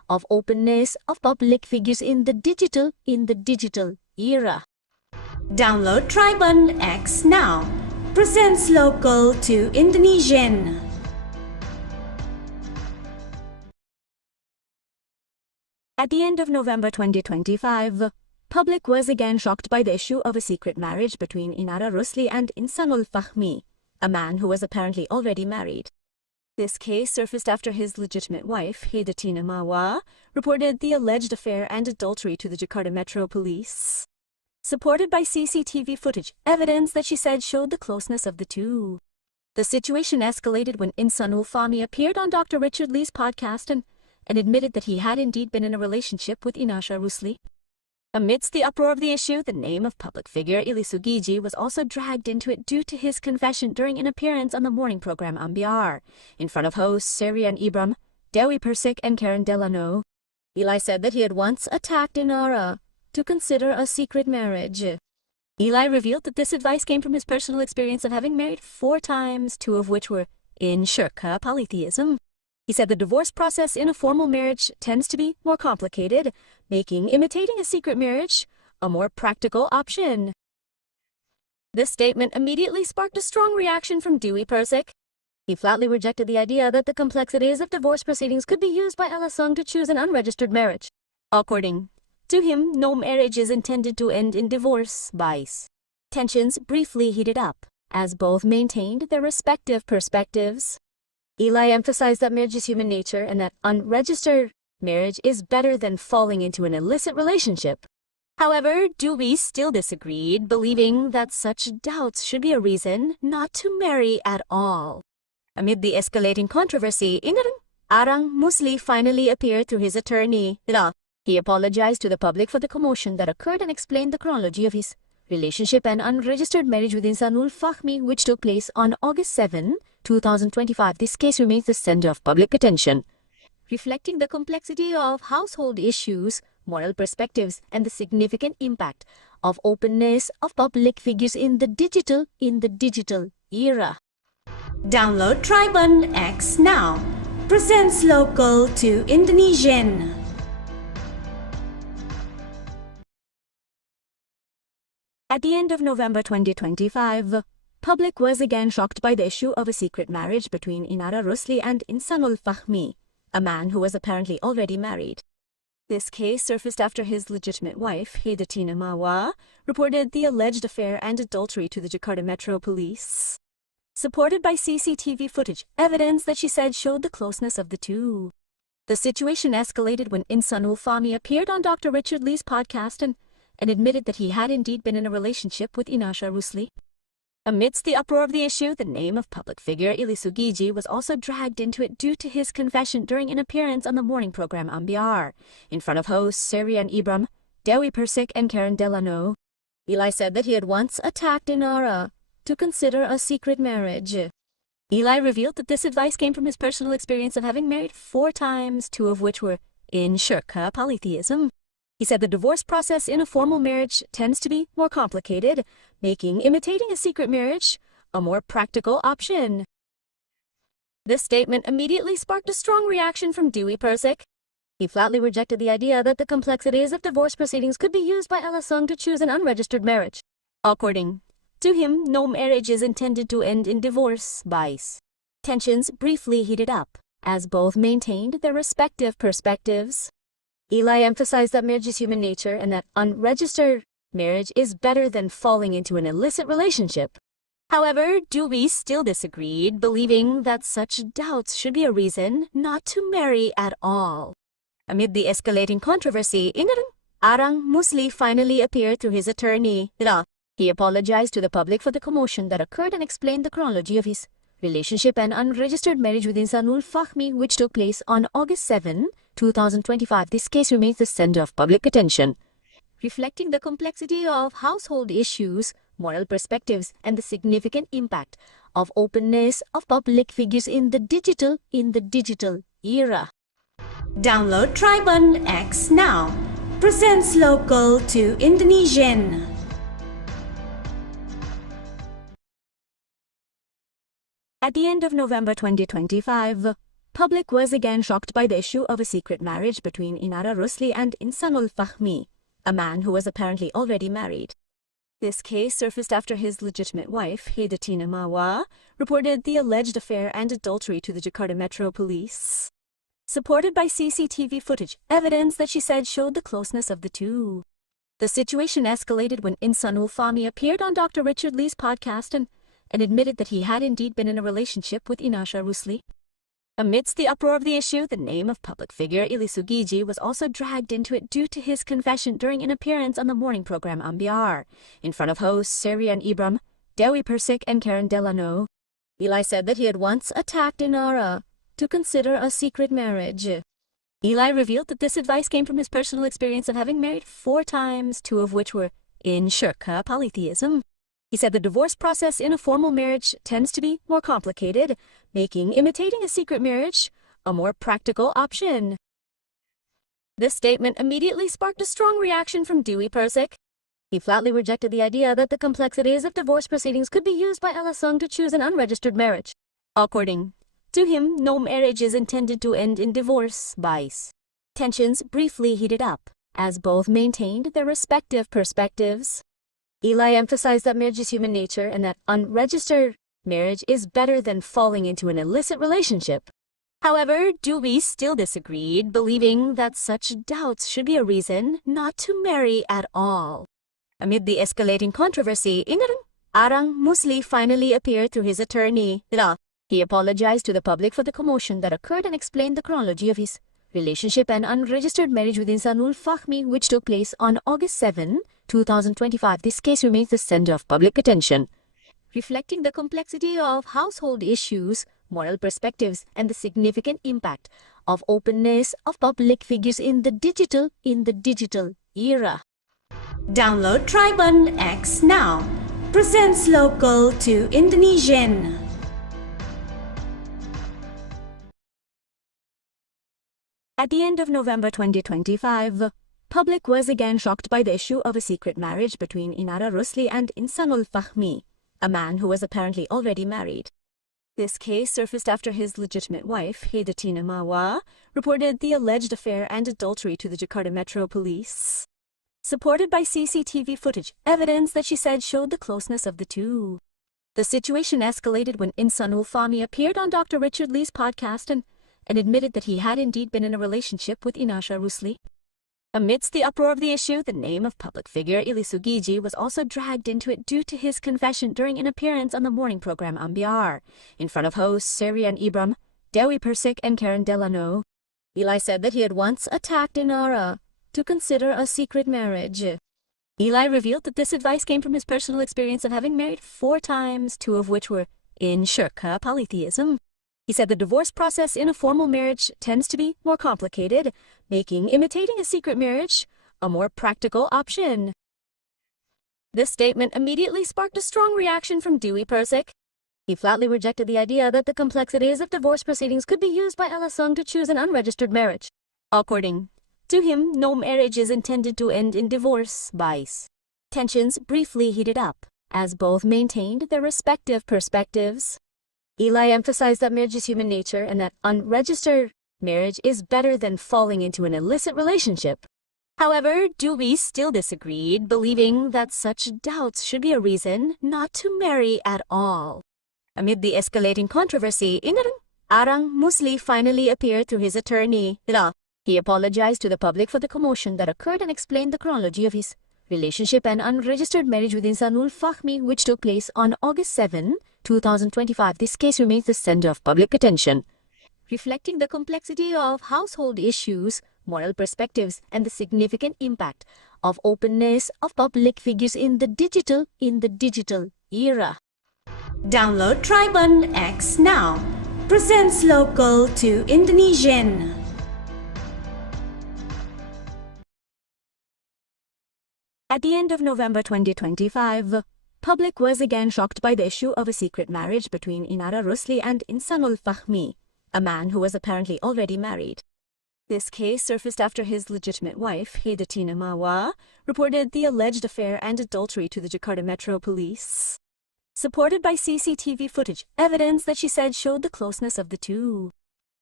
of openness of public figures in the digital era. Download Tribun X now. Presents local to Indonesian. At the end of November 2025, public was again shocked by the issue of a secret marriage between Inara Rusli and Insanul Fahmi, a man who was apparently already married. This case surfaced after his legitimate wife, Wardatina Mawa, reported the alleged affair and adultery to the Jakarta Metro Police, supported by CCTV footage, evidence that she said showed the closeness of the two. The situation escalated when Insanul Fahmi appeared on Dr. Richard Lee's podcast and admitted that he had indeed been in a relationship with Inara Rusli. Amidst the uproar of the issue, the name of public figure Elly Sugigi was also dragged into it due to his confession during an appearance on the morning program Ambyar, in front of hosts Siri and Ibrahim, Dewi Perssik and Karen. Elly said that he had once attacked Inara to consider a secret marriage. Elly revealed that this advice came from his personal experience of having married 4 times, 2 of which were in shirka polytheism. He said the divorce process in a formal marriage tends to be more complicated, making imitating a secret marriage a more practical option. This statement immediately sparked a strong reaction from Dewi Perssik. He flatly rejected the idea that the complexities of divorce proceedings could be used by Alasung to choose an unregistered marriage. According to him, no marriage is intended to end in divorce. Tensions briefly heated up, as both maintained their respective perspectives. Elly emphasized that marriage is human nature and that unregistered marriage is better than falling into an illicit relationship. However, Dewi still disagreed, believing that such doubts should be a reason not to marry at all. Amid the escalating controversy, Inara Rusli finally appeared through his attorney. He apologized to the public for the commotion that occurred and explained the chronology of his relationship and unregistered marriage with Insanul Fahmi, which took place on August 7, 2025. This case remains the center of public attention, reflecting the complexity of household issues, moral perspectives, and the significant impact of openness of public figures in the digital era. Download Tribun X now. Presents local to Indonesian. At the end of November 2025, public was again shocked by the issue of a secret marriage between Inara Rusli and Insanul Fahmi, a man who was apparently already married. This case surfaced after his legitimate wife, Wardatina Mawa, reported the alleged affair and adultery to the Jakarta Metro Police, supported by CCTV footage, evidence that she said showed the closeness of the two. The situation escalated when Insanul Fahmi appeared on Dr. Richard Lee's podcast and admitted that he had indeed been in a relationship with Inara Rusli. Amidst the uproar of the issue, the name of public figure Elly Sugigi was also dragged into it due to his confession during an appearance on the morning program Ambyar, in front of hosts Siri and Ibrahim, Dewi Perssik and Karen. Elly said that he had once attacked Inara to consider a secret marriage. Elly revealed that this advice came from his personal experience of having married 4 times, 2 of which were in shirka polytheism. He said the divorce process in a formal marriage tends to be more complicated, making imitating a secret marriage a more practical option. This statement immediately sparked a strong reaction from Dewi Perssik. He flatly rejected the idea that the complexities of divorce proceedings could be used by Alasung to choose an unregistered marriage. According to him, no marriage is intended to end in divorce. Tensions briefly heated up, as both maintained their respective perspectives. Elly emphasized that marriage is human nature and that unregistered marriage is better than falling into an illicit relationship. However, Dewi still disagreed, believing that such doubts should be a reason not to marry at all. Amid the escalating controversy, Inara Rusli finally appeared through his attorney. He apologized to the public for the commotion that occurred and explained the chronology of his relationship and unregistered marriage with Insanul Fahmi, which took place on August 7, 2025. This case remains the center of public attention, reflecting the complexity of household issues, moral perspectives, and the significant impact of openness of public figures in the digital era. Download Tribun X now. Presents local to Indonesian. At the end of November 2025, public was again shocked by the issue of a secret marriage between Inara Rusli and Insanul Fahmi, a man who was apparently already married. This case surfaced after his legitimate wife, Wardatina Mawa, reported the alleged affair and adultery to the Jakarta Metro Police, supported by CCTV footage, evidence that she said showed the closeness of the two. The situation escalated when Insanul Fahmi appeared on Dr. Richard Lee's podcast and admitted that he had indeed been in a relationship with Inara Rusli. Amidst the uproar of the issue, the name of public figure Elly Sugigi was also dragged into it due to his confession during an appearance on the morning program Ambyar, in front of hosts Siri and Ibrahim, Dewi Perssik and Delano. Elly said that he had once attacked Inara to consider a secret marriage. Elly revealed that this advice came from his personal experience of having married 4 times, 2 of which were in shirka polytheism. He said the divorce process in a formal marriage tends to be more complicated, making imitating a secret marriage a more practical option. This statement immediately sparked a strong reaction from Dewi Perssik. He flatly rejected the idea that the complexities of divorce proceedings could be used by Alasung to choose an unregistered marriage. According to him, no marriage is intended to end in divorce. Tensions briefly heated up, as both maintained their respective perspectives. Elly emphasized that marriage is human nature and that unregistered marriage is better than falling into an illicit relationship. However, Dewi still disagreed, believing that such doubts should be a reason not to marry at all. Amid the escalating controversy, Inara Rusli finally appeared through his attorney. He apologized to the public for the commotion that occurred and explained the chronology of his relationship and unregistered marriage with Insanul Fahmi, which took place on August 7, 2025. This case remains the center of public attention, reflecting the complexity of household issues, moral perspectives, and the significant impact of openness of public figures in the digital era. Download Tribun X now. Presents local to Indonesian. At the end of November 2025, public was again shocked by the issue of a secret marriage between Inara Rusli and Insanul Fahmi, a man who was apparently already married. This case surfaced after his legitimate wife, Wardatina Mawa, reported the alleged affair and adultery to the Jakarta Metro Police, supported by CCTV footage, evidence that she said showed the closeness of the two. The situation escalated when Insanul Fahmi appeared on Dr. Richard Lee's podcast and admitted that he had indeed been in a relationship with Inara Rusli. Amidst the uproar of the issue, the name of public figure Elly Sugigi was also dragged into it due to his confession during an appearance on the morning program Ambyar, in front of hosts Siri and Ibrahim, Dewi Perssik and Delano. Elly said that he had once attacked Inara to consider a secret marriage. Elly revealed that this advice came from his personal experience of having married 4 times, 2 of which were in shirka polytheism. He said the divorce process in a formal marriage tends to be more complicated, making imitating a secret marriage a more practical option. This statement immediately sparked a strong reaction from Dewi Perssik. He flatly rejected the idea that the complexities of divorce proceedings could be used by Alasung to choose an unregistered marriage. According to him, no marriage is intended to end in divorce. Tensions briefly heated up, as both maintained their respective perspectives. Elly emphasized that marriage is human nature and that unregistered marriage is better than falling into an illicit relationship. However, Dewi still disagreed, believing that such doubts should be a reason not to marry at all. Amid the escalating controversy, Inara Rusli finally appeared through his attorney. He apologized to the public for the commotion that occurred and explained the chronology of his relationship and unregistered marriage with Insanul Fahmi, which took place on August 7, 2025. This case remains the center of public attention, reflecting the complexity of household issues, moral perspectives, and the significant impact of openness of public figures in the digital era. Download Tribun X now. Presents local to Indonesian. At the end of November 2025, public was again shocked by the issue of a secret marriage between Inara Rusli and Insanul Fahmi, a man who was apparently already married. This case surfaced after his legitimate wife, Wardatina Mawa, reported the alleged affair and adultery to the Jakarta Metro Police, supported by CCTV footage, evidence that she said showed the closeness of the two.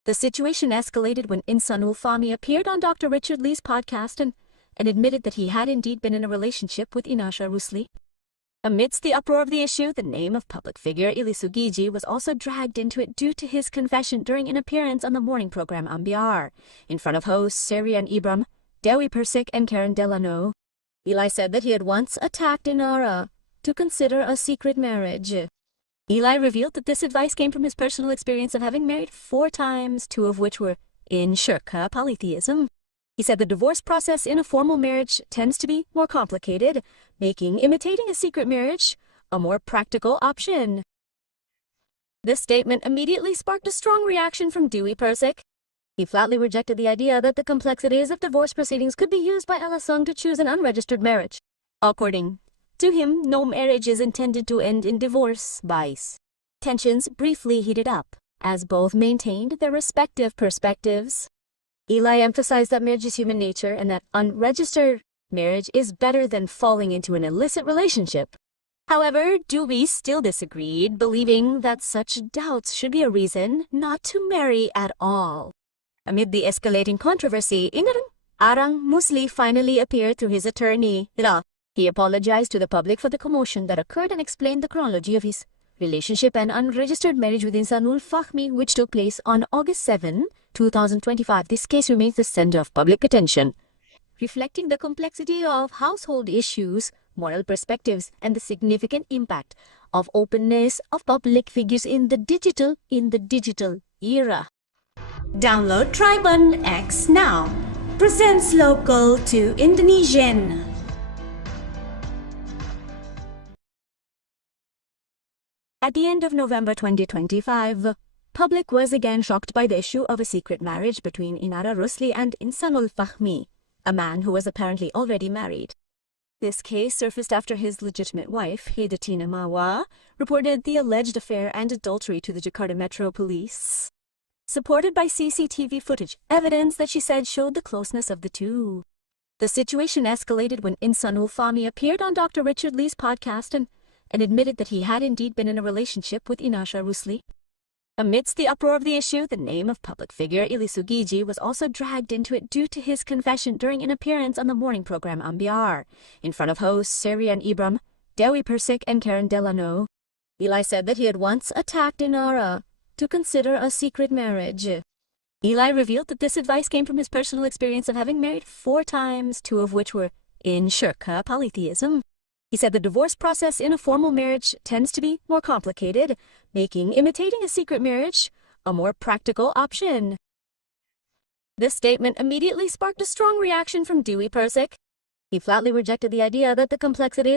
The situation escalated when Insanul Fahmi appeared on Dr. Richard Lee's podcast and admitted that he had indeed been in a relationship with Inara Rusli. Amidst the uproar of the issue, the name of public figure Elly Sugigi was also dragged into it due to his confession during an appearance on the morning program Ambyar, in front of hosts Siri and Ibrahim, Dewi Perssik and Karena. Elly said that he had once attacked Inara to consider a secret marriage. Elly revealed that this advice came from his personal experience of having married 4 times, 2 of which were in shirka, polytheism. He said the divorce process in a formal marriage tends to be more complicated, making imitating a secret marriage a more practical option. This statement immediately sparked a strong reaction from Dewi Perssik. He flatly rejected the idea that the complexities of divorce proceedings could be used by Elly Sung to choose an unregistered marriage. According to him, no marriage is intended to end in divorce. Tensions briefly heated up, as both maintained their respective perspectives. Elly emphasized that marriage is human nature and that unregistered marriage is better than falling into an illicit relationship. However, Dewi still disagreed, believing that such doubts should be a reason not to marry at all. Amid the escalating controversy, Inara Rusli finally appeared through his attorney. He apologized to the public for the commotion that occurred and explained the chronology of his relationship and unregistered marriage with Insanul Fahmi, which took place on August 7, 2025. This case remains the center of public attention, reflecting the complexity of household issues, moral perspectives, and the significant impact of openness of public figures in the digital era. Download Tribun X now. Presents local to Indonesian. At the end of November 2025, public was again shocked by the issue of a secret marriage between Inara Rusli and Insanul Fahmi, a man who was apparently already married. This case surfaced after his legitimate wife, Wardatina Mawa, reported the alleged affair and adultery to the Jakarta Metro Police, supported by CCTV footage, evidence that she said showed the closeness of the two. The situation escalated when Insanul Fahmi appeared on Dr. Richard Lee's podcast and admitted that he had indeed been in a relationship with Inara Rusli. Amidst the uproar of the issue, the name of public figure Elly Sugigi was also dragged into it due to his confession during an appearance on the morning program Ambyar, in front of hosts Siri and Ibrahim, Dewi Perssik and Karena. Elly said that he had once attacked Inara to consider a secret marriage. Elly revealed that this advice came from his personal experience of having married 4 times, 2 of which were in shirka, polytheism. He said the divorce process in a formal marriage tends to be more complicated, making imitating a secret marriage a more practical option. This statement immediately sparked a strong reaction from Dewi Perssik. He flatly rejected the idea that the complexities